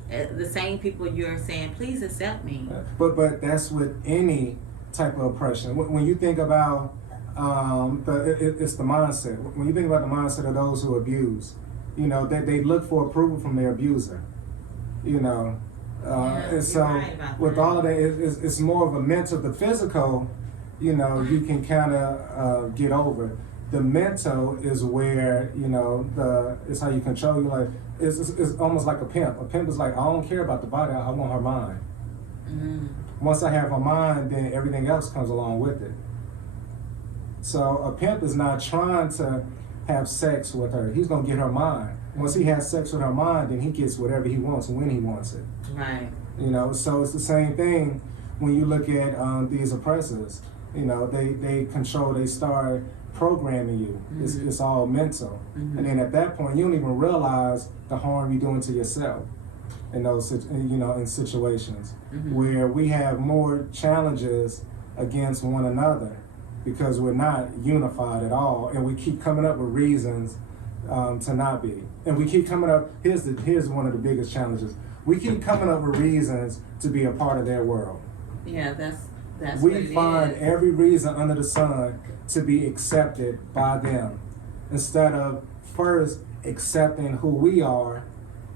the same people you're saying, please accept me. But that's with any type of oppression. When you think about it's the mindset. When you think about the mindset of those who abuse, you know, that they look for approval from their abuser. You know, and so with all of that, it's more of a mental. The physical, you know, you can kind of get over. The mental is where, you know, it's how you control your life. It's almost like a pimp. A pimp is like, I don't care about the body, I want her mind. Once I have her mind, then everything else comes along with it. So a pimp is not trying to have sex with her. He's gonna get her mind. Once he has sex with her mind, then he gets whatever he wants when he wants it. Right. You know, so it's the same thing when you look at these oppressors. You know, they control, they start programming you. It's all mental. And then at that point, you don't even realize the harm you're doing to yourself in those, you know, in situations where we have more challenges against one another because we're not unified at all, and we keep coming up with reasons to not be. And we keep coming up, here's one of the biggest challenges. We keep coming up with reasons to be a part of their world. Yeah, that's what We it find is. every reason under the sun to be accepted by them, instead of first accepting who we are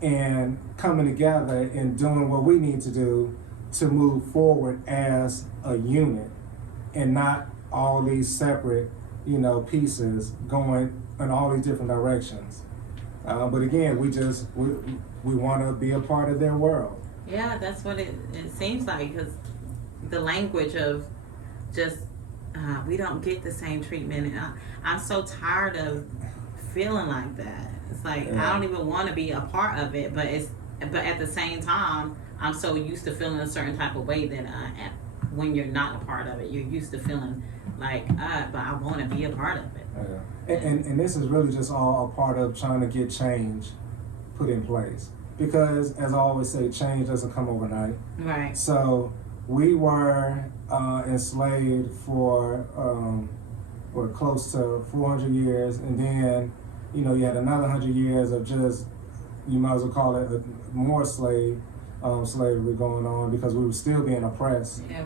and coming together and doing what we need to do to move forward as a unit, and not all these separate, you know, pieces going in all these different directions. But again, we want to be a part of their world. Yeah, that's what it seems like, because the language of just we don't get the same treatment, and I'm so tired of feeling like that. It's like I don't even want to be a part of it, but at the same time, I'm so used to feeling a certain type of way that when you're not a part of it, you're used to feeling like, but I want to be a part of it. And this is really just all a part of trying to get change put in place. because, as I always say, change doesn't come overnight. Right. So we were enslaved for close to 400 years, and then you had another 100 years of just, you might as well call it more slavery going on, because we were still being oppressed. Yeah,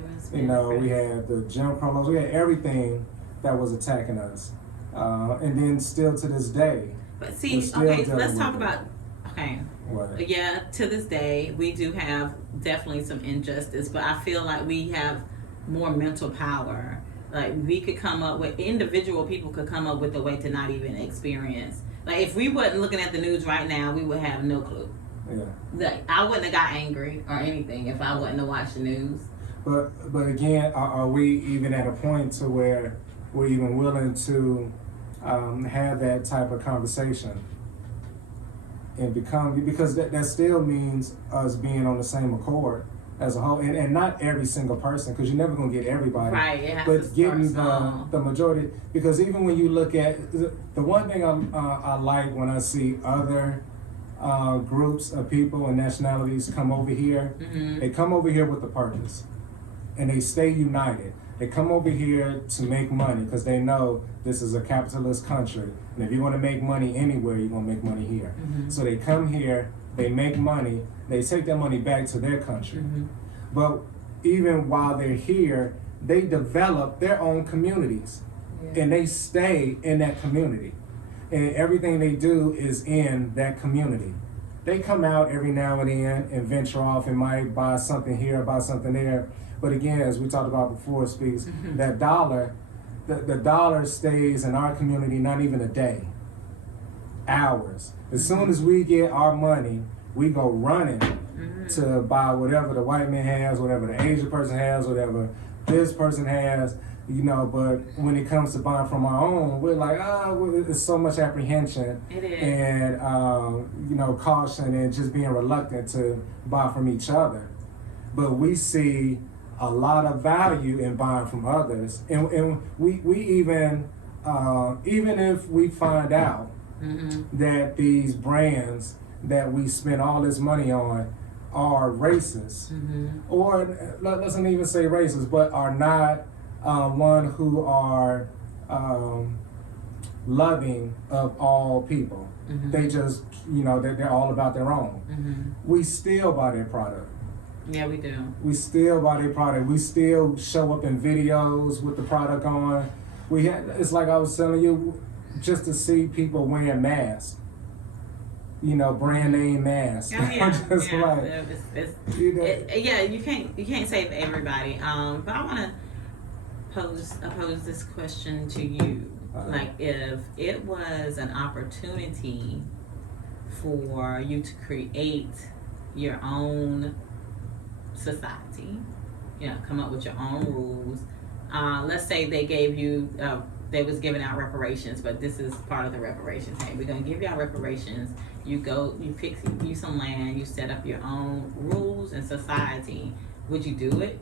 We had the Jim Crow laws, we had everything that was attacking us, and then still to this day. But we're see, still okay, so dealing let's with talk it. about, okay. What? Yeah, to this day, we do have definitely some injustice, but I feel like we have more mental power. Like, we could come up with, individual people could come up with a way to not even experience. Like, if we wasn't looking at the news right now, we would have no clue. Yeah. Like, I wouldn't have got angry or anything if I wouldn't have watched the news. But again, are we even at a point to where we're even willing to have that type of conversation and because that still means us being on the same accord as a whole, and not every single person, because you're never gonna get everybody. Right, it has to But start getting small. the majority, because even when you look at the one thing I like when I see other groups of people and nationalities come over here, Mhm. they come over here with a purpose, and they stay united. They come over here to make money because they know this is a capitalist country, and if you want to make money anywhere, you're gonna make money here. Mhm. So they come here, they make money, they take that money back to their country. Mhm. But even while they're here, they develop their own communities, Yeah. and they stay in that community, and everything they do is in that community. They come out every now and then and venture off and might buy something here, buy something there. But again, as we talked about before, Speaks, Mhm. that dollar, the dollar stays in our community not even a day, hours. As soon as we get our money, we go running Mhm. to buy whatever the white man has, whatever the Asian person has, whatever this person has, but when it comes to buying from our own, we're like, it's so much apprehension It is. and, caution and just being reluctant to buy from each other. But we see a lot of value in buying from others. And we even if we find out Mhm. that these brands that we spend all this money on are racist, Mhm. or let's not even say racist, but are not one who are loving of all people. Mhm. They just, they're all about their own. Mhm. We still buy their product. Yeah, we do. We still buy their product. We still show up in videos with the product on. It's like I was telling you, just to see people wearing masks. Brand name masks. Oh, yeah. Just Yeah. like, Yeah, you can't save everybody. But I want to pose this question to you. Like, if it was an opportunity for you to create your own society, come up with your own rules. Let's say they gave you, they was giving out reparations, but this is part of the reparations. Hey, we're gonna give you our reparations. You go, you pick you some land, you set up your own rules and society. Would you do it?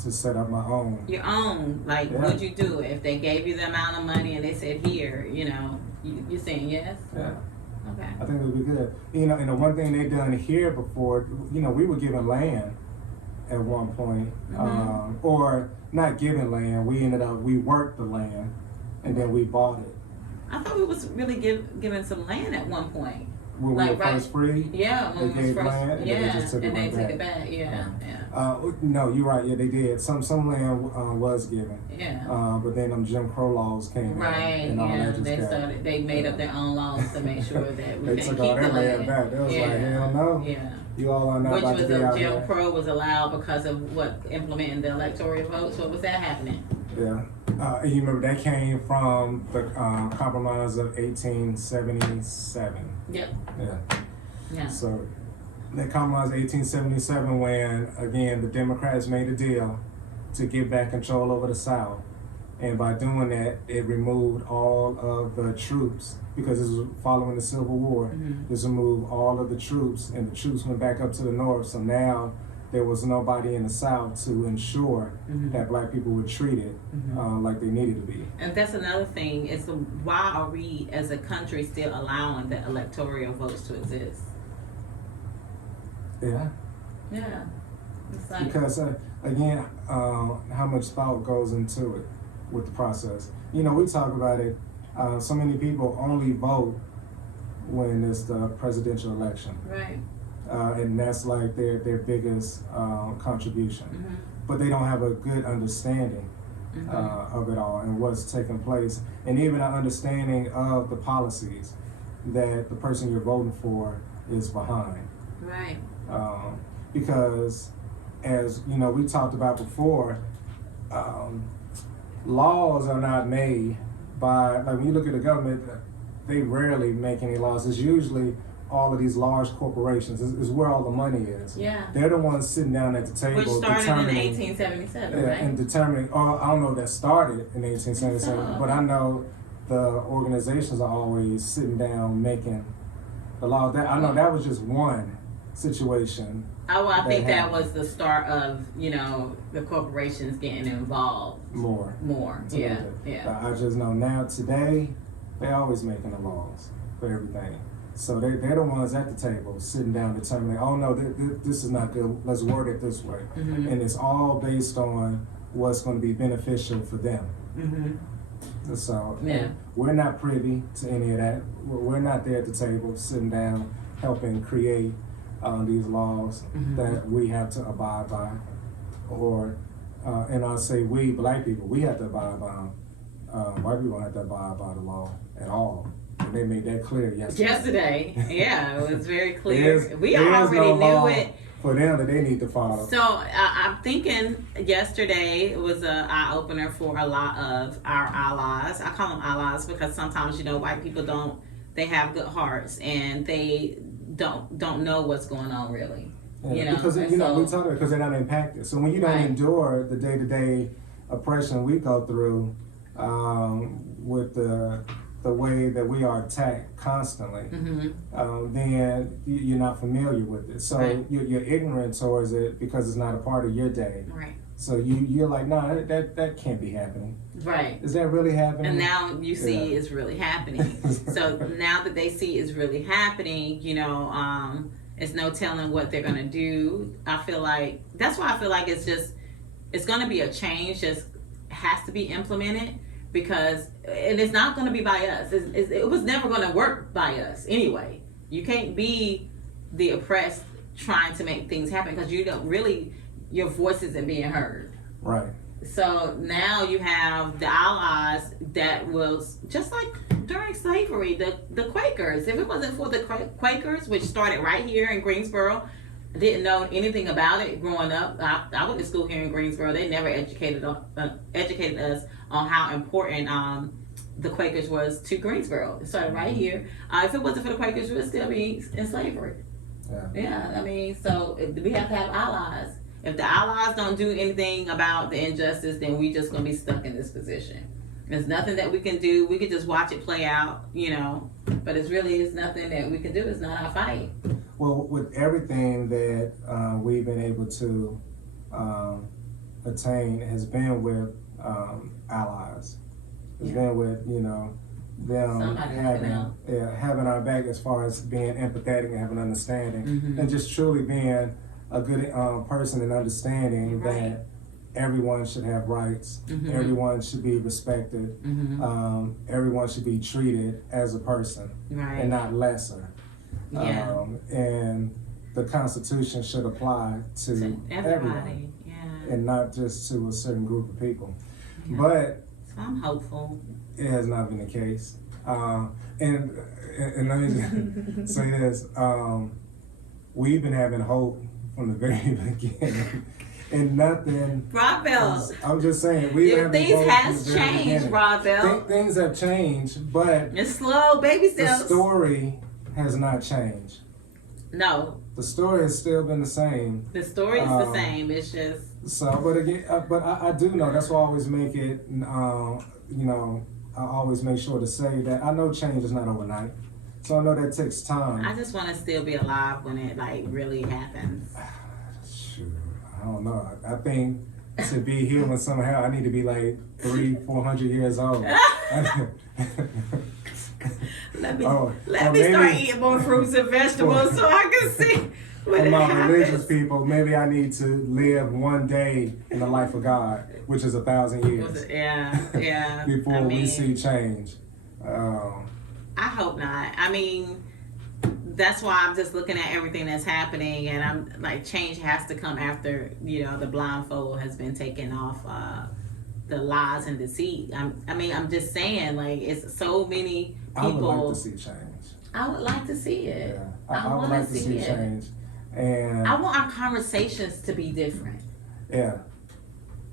to set up my own. Your own, like, Yeah. would you do it if they gave you the amount of money and they said, here, you're saying yes? Yeah. Okay. I think it would be good. And the one thing they done here before, we were given land at one point, Mhm. or not given land. We worked the land, and then we bought it I thought we was really given some land at one point. when we Like, were right- first free. Yeah, when They we was gave first, land, and then yeah, they just took it and they right took back. it back. Yeah, No, you're right. Yeah, they did. Some land was given, yeah. but then Jim Crow laws came in, Right, and all yeah. that just They made up their own laws to make sure that we They can took keep all the that land land. back. They was like, hell no. Yeah. You all are not Which about was to be out Jim here. Crow was allowed because of what, implementing the electoral votes. What was that happening? Yeah. And you remember that came from the compromise of 1877. Yep. Yeah. Yeah. So that compromise of 1877, when again the Democrats made a deal to get back control over the South, and by doing that, it removed all of the troops, because this was following the Civil War. Mhm. This removed all of the troops, and the troops went back up to the north. So now there was nobody in the South to ensure Mhm. that black people were treated like they needed to be. And that's another thing is why are we as a country still allowing the electoral votes to exist? Yeah. Yeah. It's like, Because again, how much thought goes into it with the process. You know, we talk about it. So many people only vote when it's the presidential election, right. and that's like their biggest contribution. Mhm. But they don't have a good understanding Mhm. of it all and what's taking place, and even an understanding of the policies that the person you're voting for is behind. Right. Because, as you know, we talked about before, laws are not made by, like when you look at the government, they rarely make any laws. It's usually all of these large corporations is where all the money is. Yeah. They're the ones sitting down at the table Which started in determining, 1877, right? and determining. I don't know if that started in 1877, So- but I know the organizations are always sitting down making the law. That I know that was just one situation. Oh, well, I think that happened. was the start of, the corporations getting involved More. more. Yeah. Yeah. I just know now today, they're always making the laws for everything. So they're the ones at the table sitting down determining, oh no, this is not good, let's word it this way. Mhm. And it's all based on what's going to be beneficial for them. Mhm. So Yeah. we're not privy to any of that. We're not there at the table sitting down helping create these laws Mhm. that we have to abide by. Or, and I'll say we, black people, we have to abide by them. White people don't have to abide by the law at all. And they made that clear yesterday. Yesterday, yeah, it was very clear. We There is already no law knew it. for them that they need to follow. So I'm thinking yesterday was an eye opener for a lot of our allies. I call them allies because sometimes white people they have good hearts and they don't know what's going on really. Yeah, because and we so- talk about it because they're not impacted. So when you don't Right. endure the day-to-day oppression we go through, with the way that we are attacked constantly, then you're not familiar with it. So Right. you're ignorant towards it because it's not a part of your day. Right. So you're like, no, that can't be happening. Right. Is that really happening? And now you see Yeah. it's really happening. So now that they see it's really happening, it's no telling what they're gonna do. I feel like that's why I feel like it's gonna be a change. Just has to be implemented because, and it's not gonna be by us. It was never gonna work by us anyway. You can't be the oppressed trying to make things happen because you don't really, your voice isn't being heard. Right. So now you have the allies that was just like during slavery, the Quakers. If it wasn't for the Quakers, which started right here in Greensboro, I didn't know anything about it growing up. I went to school here in Greensboro. They never educated us on how important the Quakers was to Greensboro. It started right here. If it wasn't for the Quakers, we would still be in slavery. Yeah, I mean, so we have to have allies. If the allies don't do anything about the injustice, then we just gonna be stuck in this position. There's nothing that we can do. We could just watch it play out, but it's nothing that we can do. It's not our fight. Well, with everything that we've been able to attain has been with allies. It's been with them Somebody helping out. having our back as far as being empathetic and having understanding, and just truly being a good person and understanding Right. that everyone should have rights, everyone should be respected, everyone should be treated as a person Right. and not lesser. Yeah. And the Constitution should apply to everyone Everybody. Yeah. and not just to a certain group of people. Yeah. But So I'm hopeful. it has not been the case. And let me just say this. We've been having hope from the very beginning. And nothing. Rockville. I'm just saying, we've been having Things hope from has the very changed, beginning. Rockville. Things have changed, but It's slow, baby the steps. story has not changed. No, The story has still been the same. the story is the same. It's just So, but again, but I do know, that's why I always make it, I always make sure to say that I know change is not overnight. So I know that takes time. I just want to still be alive when it really happens. Shoot, I don't know. I think to be human somehow, I need to be like 300-400 years old. Let me Oh, let or me start maybe- eating more fruits and vegetables so I can see what For my happens. religious people, maybe I need to live one day in the life of God, which is 1,000 years, Yeah. before I mean, we see change. I hope not. I mean, that's why I'm just looking at everything that's happening, and I'm like, change has to come after the blindfold has been taken off. The lies and deceit. I'm just saying, like, it's so many I would people. like to see change. I would like to see it. Yeah, I I would wanna like to see see it. change. And I want our conversations to be different. yeah,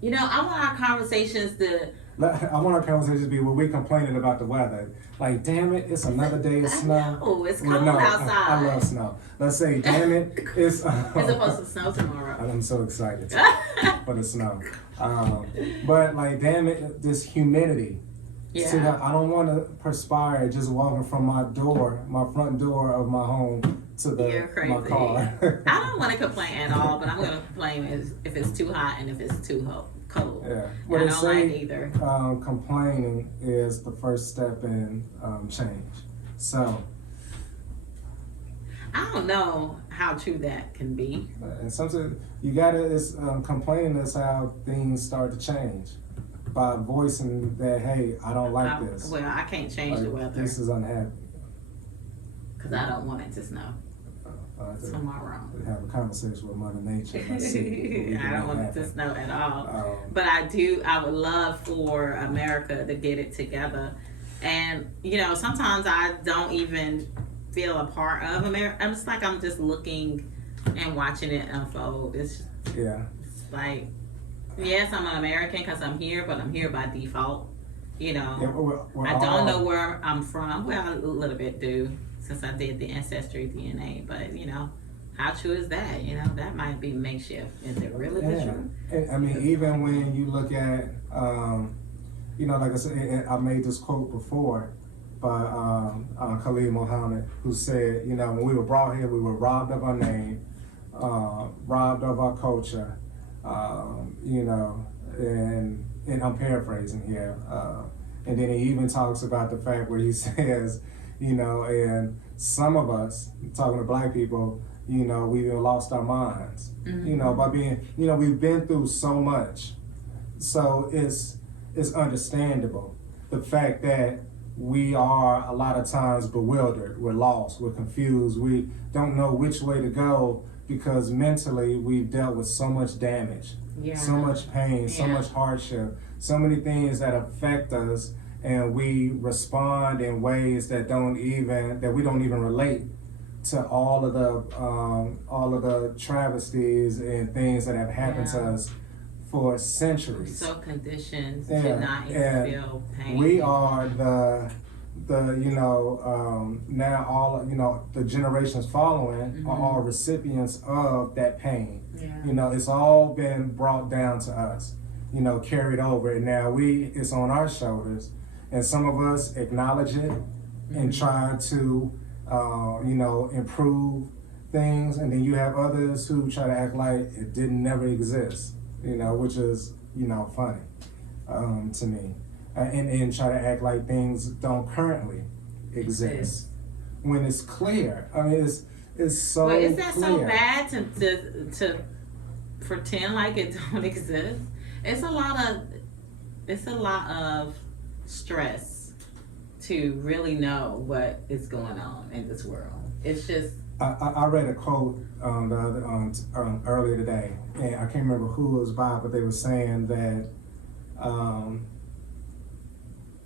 I want our conversations to. I want our conversation to be where we complaining about the weather. Like, damn it, it's another day of snow. Oh, it's Well, cold no, outside. I love snow. Let's say, damn it, it's. It's supposed to snow tomorrow. I'm so excited for the snow. But like, damn it, this humidity. Yeah. See, I don't want to perspire just walking from my front door of my home to You're crazy. my car. I don't want to complain at all, but I'm going to complain if it's too hot and if it's too cold. Yeah. I Well, they don't say like either. Complaining is the first step in change. So, I don't know how true that can be. and sometimes you gotta. It's complaining is how things start to change, by voicing that, hey, I don't like this. Well, I can't change the Like, weather this is unhappy. because I don't want it to snow tomorrow. Have a conversation with Mother Nature. And see I don't want it to snow at all. Um, But I would love for America to get it together. And, sometimes I don't even feel a part of America. I'm just like, I'm just looking and watching it unfold. It's yeah. like, yes, I'm an American because I'm here, but I'm here by default. Yeah, we're I all- don't know where I'm from. Well, a little bit do since I did the ancestry DNA. But, how true is that? That might be makeshift. Is it really the Yeah. truth? And, I mean, even when you look at, like I said, I made this quote before by Khalid Muhammad, who said, when we were brought here, we were robbed of our name, robbed of our culture, and I'm paraphrasing here. And then he even talks about the fact where he says, and some of us, talking to black people, we've lost our minds, by being, we've been through so much. So it's understandable. The fact that we are a lot of times bewildered, we're lost, we're confused, we don't know which way to go because mentally we've dealt with so much damage, so much pain, so much hardship, so many things that affect us, and we respond in ways that we don't even relate to all of the travesties and things that have happened to us for centuries. So conditioned Yeah, to not even and feel pain. We are the now all the generations following are all recipients of that pain. Yeah. It's all been brought down to us, carried over, and now it's on our shoulders, and some of us acknowledge it and try to improve things, and then you have others who try to act like it didn't never exist, which is funny to me, and try to act like things don't currently exist when it's clear. I mean, it's so Well, is that clear. so bad to pretend like it don't exist? It's a lot of stress to really know what is going on in this world. It's just I read a quote earlier today, and I can't remember who it was by, but they were saying that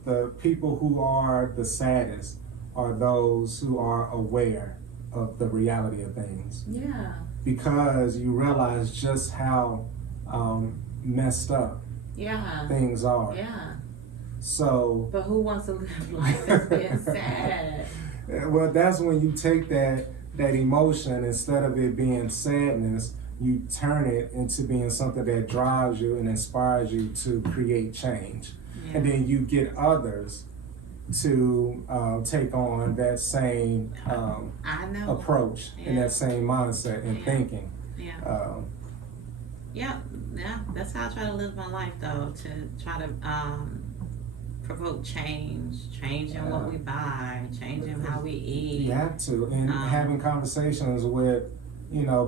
the people who are the saddest are those who are aware of the reality of things, yeah. because you realize just how messed up Yeah. things are. Yeah. So, But who wants to live life that's being sad? well, that's when you take that emotion, instead of it being sadness, you turn it into being something that drives you and inspires you to create change. Yeah. And then you get others to take on that same I know. approach and Yeah. that same mindset and Yeah. thinking. Yeah. Yeah, that's how I try to live my life, though, to try to provoke changing what we buy, changing how we eat. You have to, and having conversations with,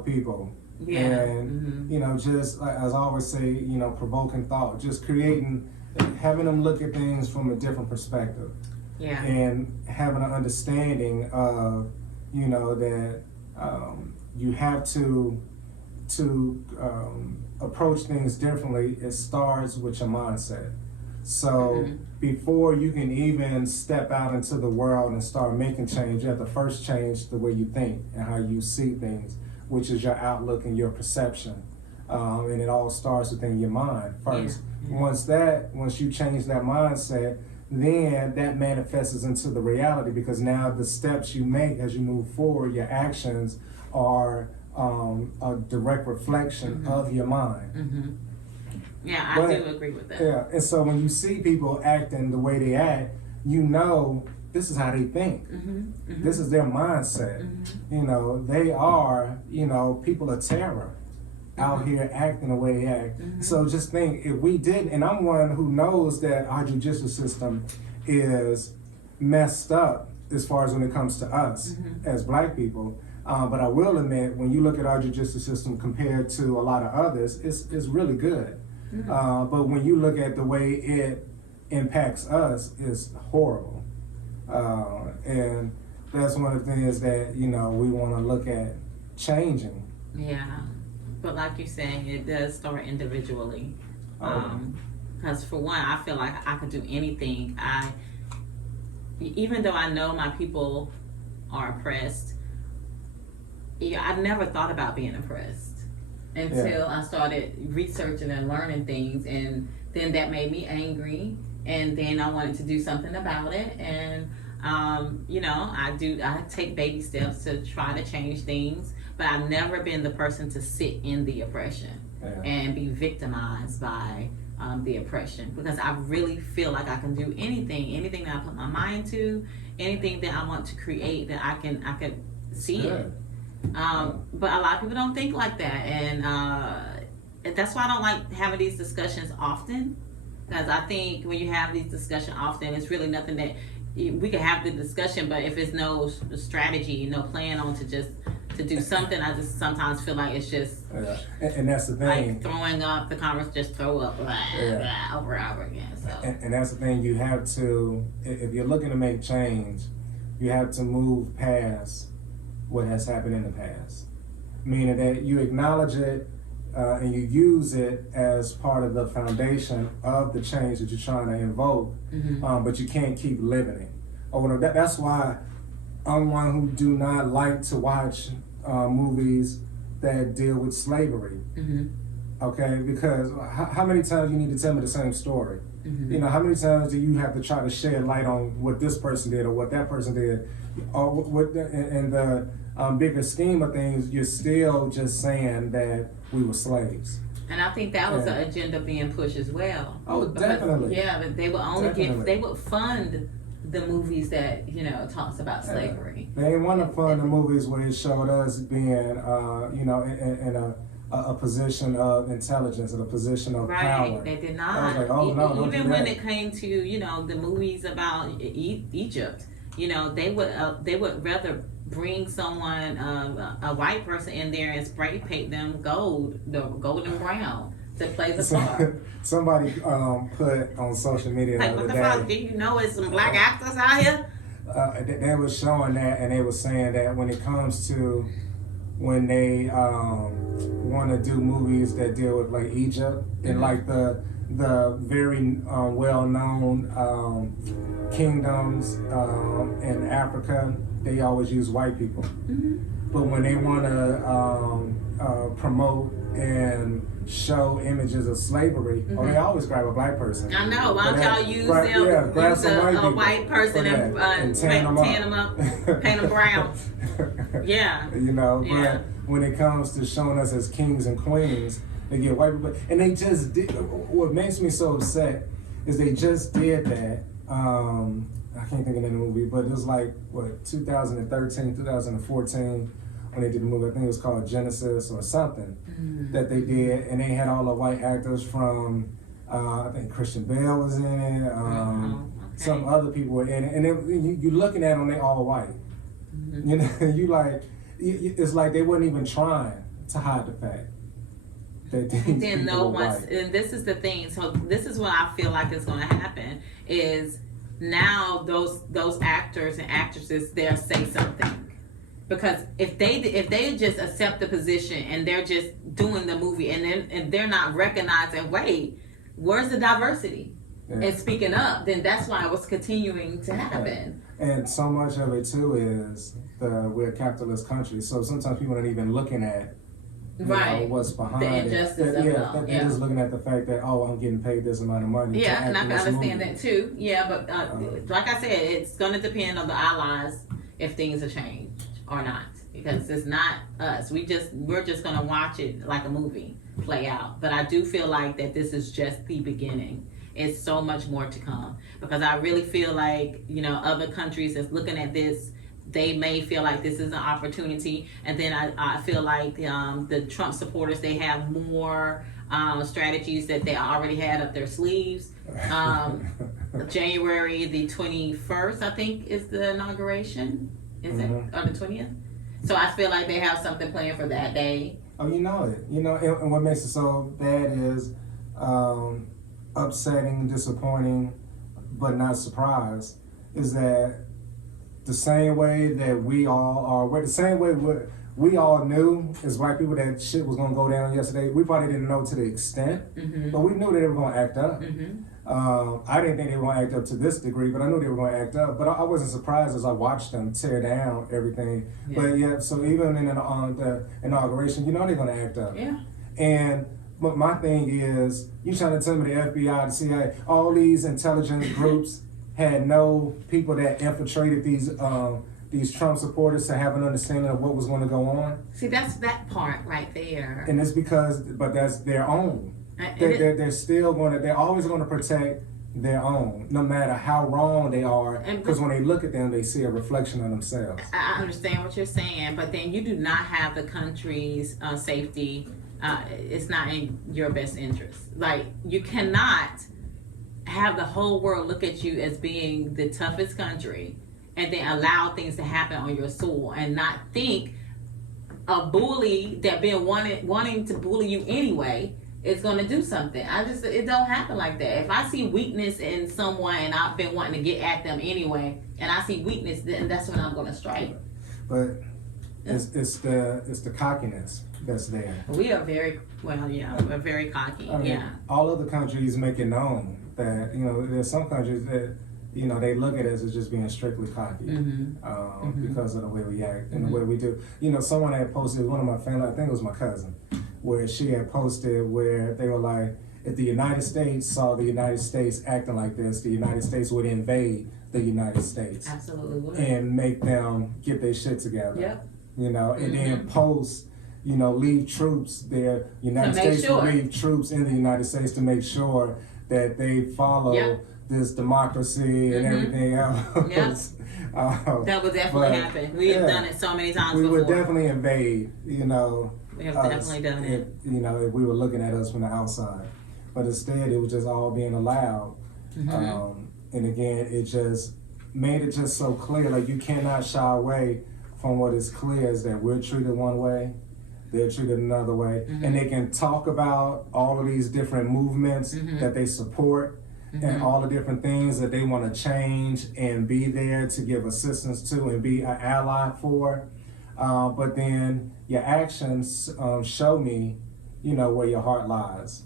people. Yeah. And, just like, as I always say, provoking thought, just creating, having them look at things from a different perspective. Yeah. And having an understanding of, that you have to approach things differently. It starts with your mindset. So before you can even step out into the world and start making change, you have to first change the way you think and how you see things, which is your outlook and your perception. And it all starts within your mind first. Yeah. Once you change that mindset, then that manifests into the reality, because now the steps you make as you move forward, your actions are a direct reflection of your mind. Yeah, I do agree with that. Yeah, and so when you see people acting the way they act, this is how they think. This is their mindset. They are, people of terror out here acting the way they act. So just think, if we did, and I'm one who knows that our judicial system is messed up as far as when it comes to us as Black people. But I will admit, when you look at our judicial system compared to a lot of others, it's really good. But when you look at the way it impacts us, it's horrible. And that's one of the things that, we want to look at changing. Yeah. But like you're saying, it does start individually. Because for one, I feel like I could do anything. Even though I know my people are oppressed, I never thought about being oppressed until I started researching and learning things, and then that made me angry, and then I wanted to do something about it, and I take baby steps to try to change things, but I've never been the person to sit in the oppression and be victimized by the oppression, because I really feel like I can do anything that I put my mind to, anything that I want to create, that I can see it. But a lot of people don't think like that, and that's why I don't like having these discussions often, because I think when you have these discussions often, it's really nothing that we can have the discussion, but if it's no strategy, no plan on to do something, I just sometimes feel like it's just and that's the thing, like throwing up the conversation, just throw up over and over again. So and that's the thing, you have to, if you're looking to make change, you have to move past what has happened in the past, meaning that you acknowledge it and you use it as part of the foundation of the change that you're trying to invoke, but you can't keep living it. That's why I'm one who do not like to watch movies that deal with slavery. Okay, because how many times you need to tell me the same story? How many times do you have to try to shed light on what this person did or what that person did, or in the bigger scheme of things, you're still just saying that we were slaves. And I think that was the agenda being pushed as well. Oh, definitely. But they would only they would fund the movies that, talks about slavery. They didn't want to fund the movies where it showed us being, in a position of intelligence, in a position of power. Right, they did not. I was like, oh, no, don't even do when that. it came to, the movies about Egypt, they would rather bring someone, a white person in there and spray paint them the golden brown to play the part. Somebody put on social media Like, the what other the fuck? day, Do you know it's some black actors out here? they were showing that, and they were saying that when it comes to when they want to do movies that deal with like Egypt and like the very well-known kingdoms in Africa, they always use white people. But when they want to promote and show images of slavery, they always grab a black person. I know. Why don't y'all use a white person and tan them up, paint them brown? Yeah. But when it comes to showing us as kings and queens, they get white people. And they just did, what makes me so upset is they just did that. I can't think of the movie, but it was like, 2013, 2014, when they did the movie. I think it was called Genesis or something Mm. that they did, and they had all the white actors from. I think Christian Bale was in it. Okay. Some other people were in it, and you looking at them, they all white. Mhm. You know, you like it's like they weren't even trying to hide the fact that these And then people no were one's, white. and this is the thing. So this is what I feel like is going to happen is now those actors and actresses they'll say something because if they just accept the position and they're just doing the movie and they're not recognizing wait where's the diversity Yeah. and speaking up then that's why it was continuing to happen. And so much of it too is we're a capitalist country, so sometimes people aren't even looking at you Right. know, what's behind The it. injustice of it all, They're yeah. just looking at the fact that I'm getting paid this amount of money. to Yeah, act and I in can this understand movie. that too. Yeah, but like I said, it's going to depend on the allies if things are changed or not, because it's not us. We're just going to watch it like a movie play out. But I do feel like that this is just the beginning. It's so much more to come because I really feel like other countries that's looking at this. They may feel like this is an opportunity, and then I feel like the Trump supporters they have more strategies that they already had up their sleeves. January the 21st, I think, is the inauguration. Is it or the 20th? So I feel like they have something planned for that day. Oh, you know it. And what makes it so bad is upsetting, disappointing, but not surprised, is that the same way that we all are, the same way we all knew as white people that shit was gonna go down yesterday. We probably didn't know to the extent, but we knew that they were gonna act up. I didn't think they were gonna act up to this degree, but I knew they were gonna act up. But I wasn't surprised as I watched them tear down everything. Yeah. But yeah, so even in the inauguration, they're gonna act up. Yeah. And but my thing is, you trying to tell me the FBI, the CIA, all these intelligence groups had no people that infiltrated these Trump supporters to have an understanding of what was going to go on? See, that's that part right there. And it's but that's their own. And They're still they're always going to protect their own, no matter how wrong they are, because when they look at them, they see a reflection of themselves. I understand what you're saying, but then you do not have the country's safety. It's not in your best interest. Like, you cannot have the whole world look at you as being the toughest country and then allow things to happen on your soil and not think a bully that been wanting to bully you anyway is going to do something. It don't happen like that. If I see weakness in someone and I've been wanting to get at them anyway and I see weakness, then that's when I'm going to strike. But it's the cockiness that's there. We are very we're very cocky. I mean, yeah. all other countries make it known that there's some countries that they look at us as just being strictly cocky because of the way we act and the way we do. Someone had posted, one of my family, I think it was my cousin, where she had posted where they were like, if the United States saw the United States acting like this, the United States would invade the United States. Absolutely would. And make them get their shit together. Yep. And then post, leave troops there. United States will leave troops in the United States to make sure that they follow this democracy and everything else. That would definitely happen. We have done it so many times before. We would definitely invade, We have definitely done it. if we were looking at us from the outside. But instead, it was just all being allowed. And again, it just made it just so clear, like you cannot shy away from what is clear is that we're treated one way, they're treated another way, and they can talk about all of these different movements that they support and all the different things that they want to change and be there to give assistance to and be an ally for. But then your actions show me, where your heart lies.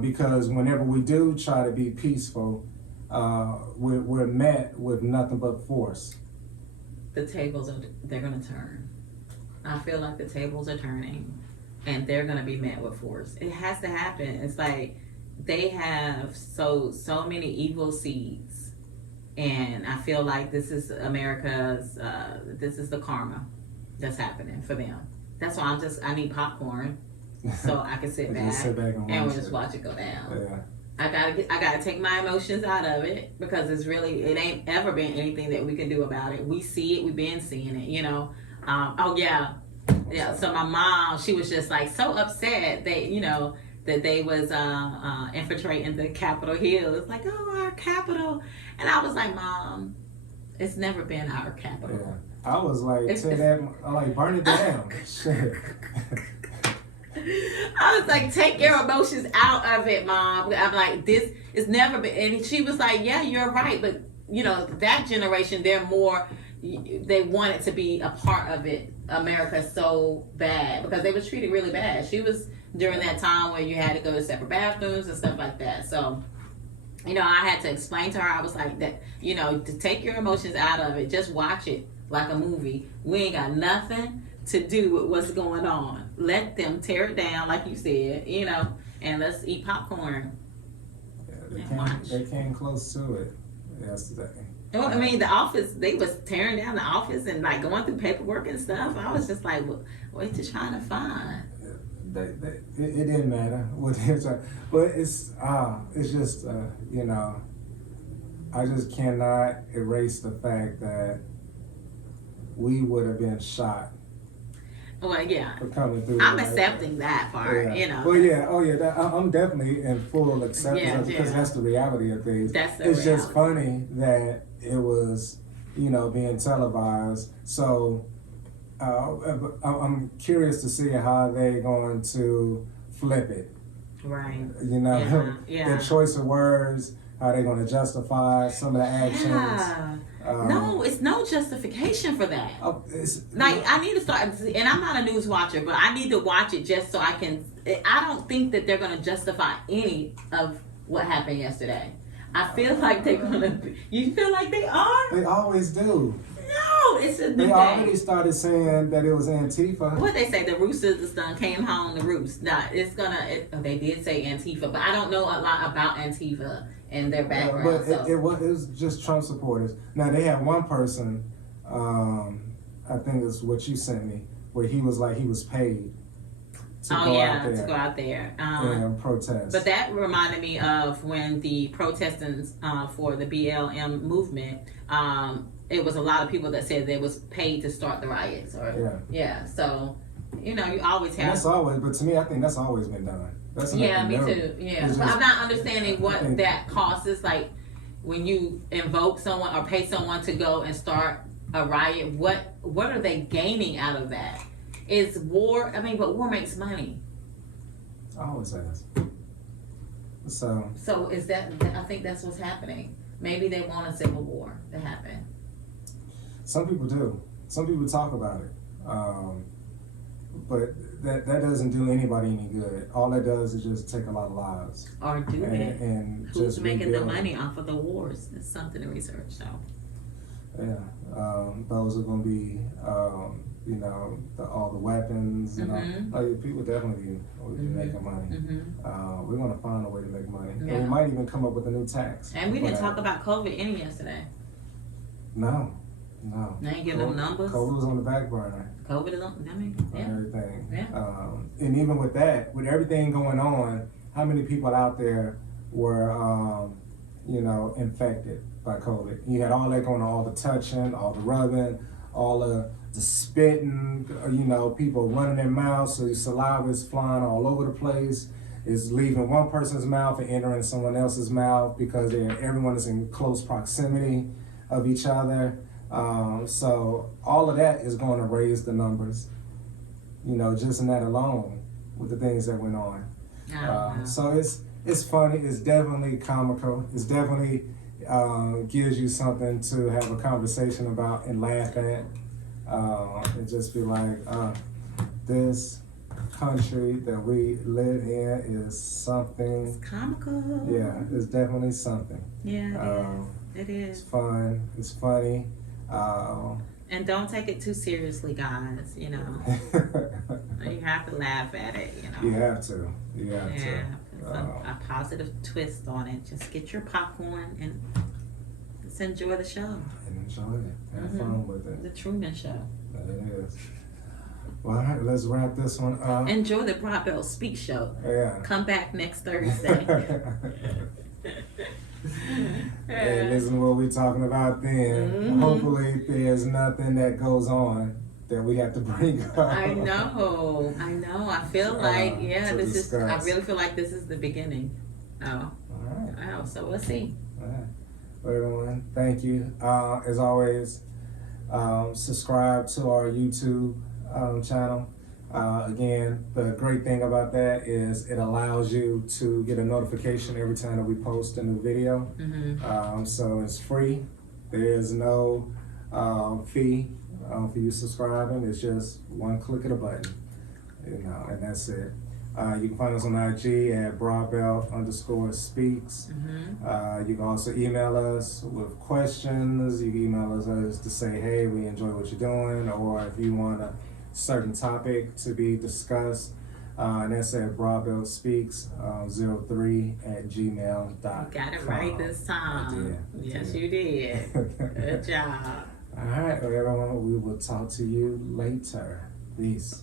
Because whenever we do try to be peaceful, we're met with nothing but force. The tables they're going to turn. I feel like the tables are turning, and they're going to be met with force. It has to happen. It's like they have so many evil seeds, and I feel like this is America's. This is the karma that's happening for them. That's why I need popcorn so I can sit back and we'll just watch it go down. Yeah. I gotta take my emotions out of it because it ain't ever been anything that we can do about it. We see it, we've been seeing it, Yeah, so my mom, she was just like so upset that, you know, that they was infiltrating the Capitol Hill. It's like, oh, our Capitol. And I was like, Mom, it's never been our Capitol. Yeah. I was like, It's- to that, I like, burn it down. Shit. I was like, take your emotions out of it, Mom. I'm like, this is never been. And she was like, yeah, you're right. But, you know, that generation, they're more, they wanted to be a part of it, America, so bad because they was treated really bad. She was during that time where you had to go to separate bathrooms and stuff like that. So, you know, I had to explain to her, I was like, that, you know, to take your emotions out of it, just watch it like a movie. We ain't got nothing to do with what's going on. Let them tear it down, like you said, you know, and let's eat popcorn. Yeah, they came close to it yesterday. Well, I mean, the office, they was tearing down the office and like going through paperwork and stuff. I was just like, what you trying to find? It didn't matter what they trying, but it's just you know, I just cannot erase the fact that we would have been shot Well, yeah. for coming through. I'm like accepting that part, Yeah. you know. Well, yeah, oh yeah, I'm definitely in full acceptance Yeah, of it because yeah. that's the reality of things. That's the It's just reality. funny that it was, you know, being televised. So I'm curious to see how they're going to flip it. Right. You know, Yeah, yeah. their choice of words, how they're going to justify some of the actions. Yeah. No, it's no justification for that. It's, Like, I need to start, and I'm not a news watcher, but I need to watch it just so I can. I don't think that they're going to justify any of what happened yesterday. I feel like they're going to. You feel like they are? they always do. No, it's a new They day. already started saying that it was Antifa. What they say, the roosters the son came home to roost. Nah, it's gonna. They did say Antifa, but I don't know a lot about Antifa and their background. But so. it was just Trump supporters. Now they had one person, I think it's what you sent me, where he was like he was paid to go out there to go out there. and protest. But that reminded me of when the protestants for the BLM movement. It was a lot of people that said they was paid to start the riots. Or yeah. So, you know, you always And have. that's always, but to me, I think that's always been done. That's Yeah, me nothing new. too. Yeah, It's but just- I'm not understanding what I think- that cost is. Like when you invoke someone or pay someone to go and start a riot. What are they gaining out of that? Is war? I mean, but war makes money. Always has. So is that? I think that's what's happening. Maybe they want a civil war to happen. Some people do. Some people talk about it. But that doesn't do anybody any good. All that does is just take a lot of lives. Or do it? And Who's just making the rebuild. money off of the wars? It's something to research. So Yeah. Those are going to be, you know, all the weapons. And Mhm. all, like, people definitely will be making money. We're going to find a way to make money. Yeah. And we might even come up with a new tax. and we didn't But, talk about COVID any yesterday. No. They ain't give them numbers. COVID was on the back burner. COVID is on. I mean, On yeah. everything. Yeah. And even with that, with everything going on, how many people out there were, you know, infected by COVID? You had all that going on, all the touching, all the rubbing, all the spitting, you know, people running their mouths, so your saliva is flying all over the place. Is leaving one person's mouth and entering someone else's mouth because everyone is in close proximity of each other. So all of that is going to raise the numbers, you know, just in that alone with the things that went on. I don't know. So it's funny. It's definitely comical. It's definitely gives you something to have a conversation about and laugh at. And just be like, this country that we live in is something. It's comical. Yeah, it's definitely something. Yeah, it It's is. fun. It's funny. And don't take it too seriously, guys. You know, you have to laugh at it. You know. You have to. You have Yeah, to. put a positive twist on it. Just get your popcorn and just enjoy the show. And enjoy it. Have Mhm. fun with it. The Truman Show. That it is. Well, all right, let's wrap this one up. Enjoy the Broad Belt Speak Show. Yeah. Come back next Thursday. And listen to what we're talking about then. Mhm. Hopefully there's nothing that goes on that we have to bring up. I know. I feel like, to this is, I discuss. really feel like this is the beginning. Oh, All right. wow, so we'll see. All right. Well, everyone, thank you. As always, subscribe to our YouTube channel. Again, the great thing about that is it allows you to get a notification every time that we post a new video. Mm-hmm. So it's free. There is no fee for you subscribing. It's just one click of the button, and that's it. You can find us on IG at broadbelt_speaks. Mm-hmm. You can also email us with questions. You can email us to say, hey, we enjoy what you're doing, or if you want a certain topic to be discussed, and that's at broadbeltspeaks03@gmail.com. Got it right this time. I did. Yes, you did. Good job. All right, well, everyone, we will talk to you later. Peace.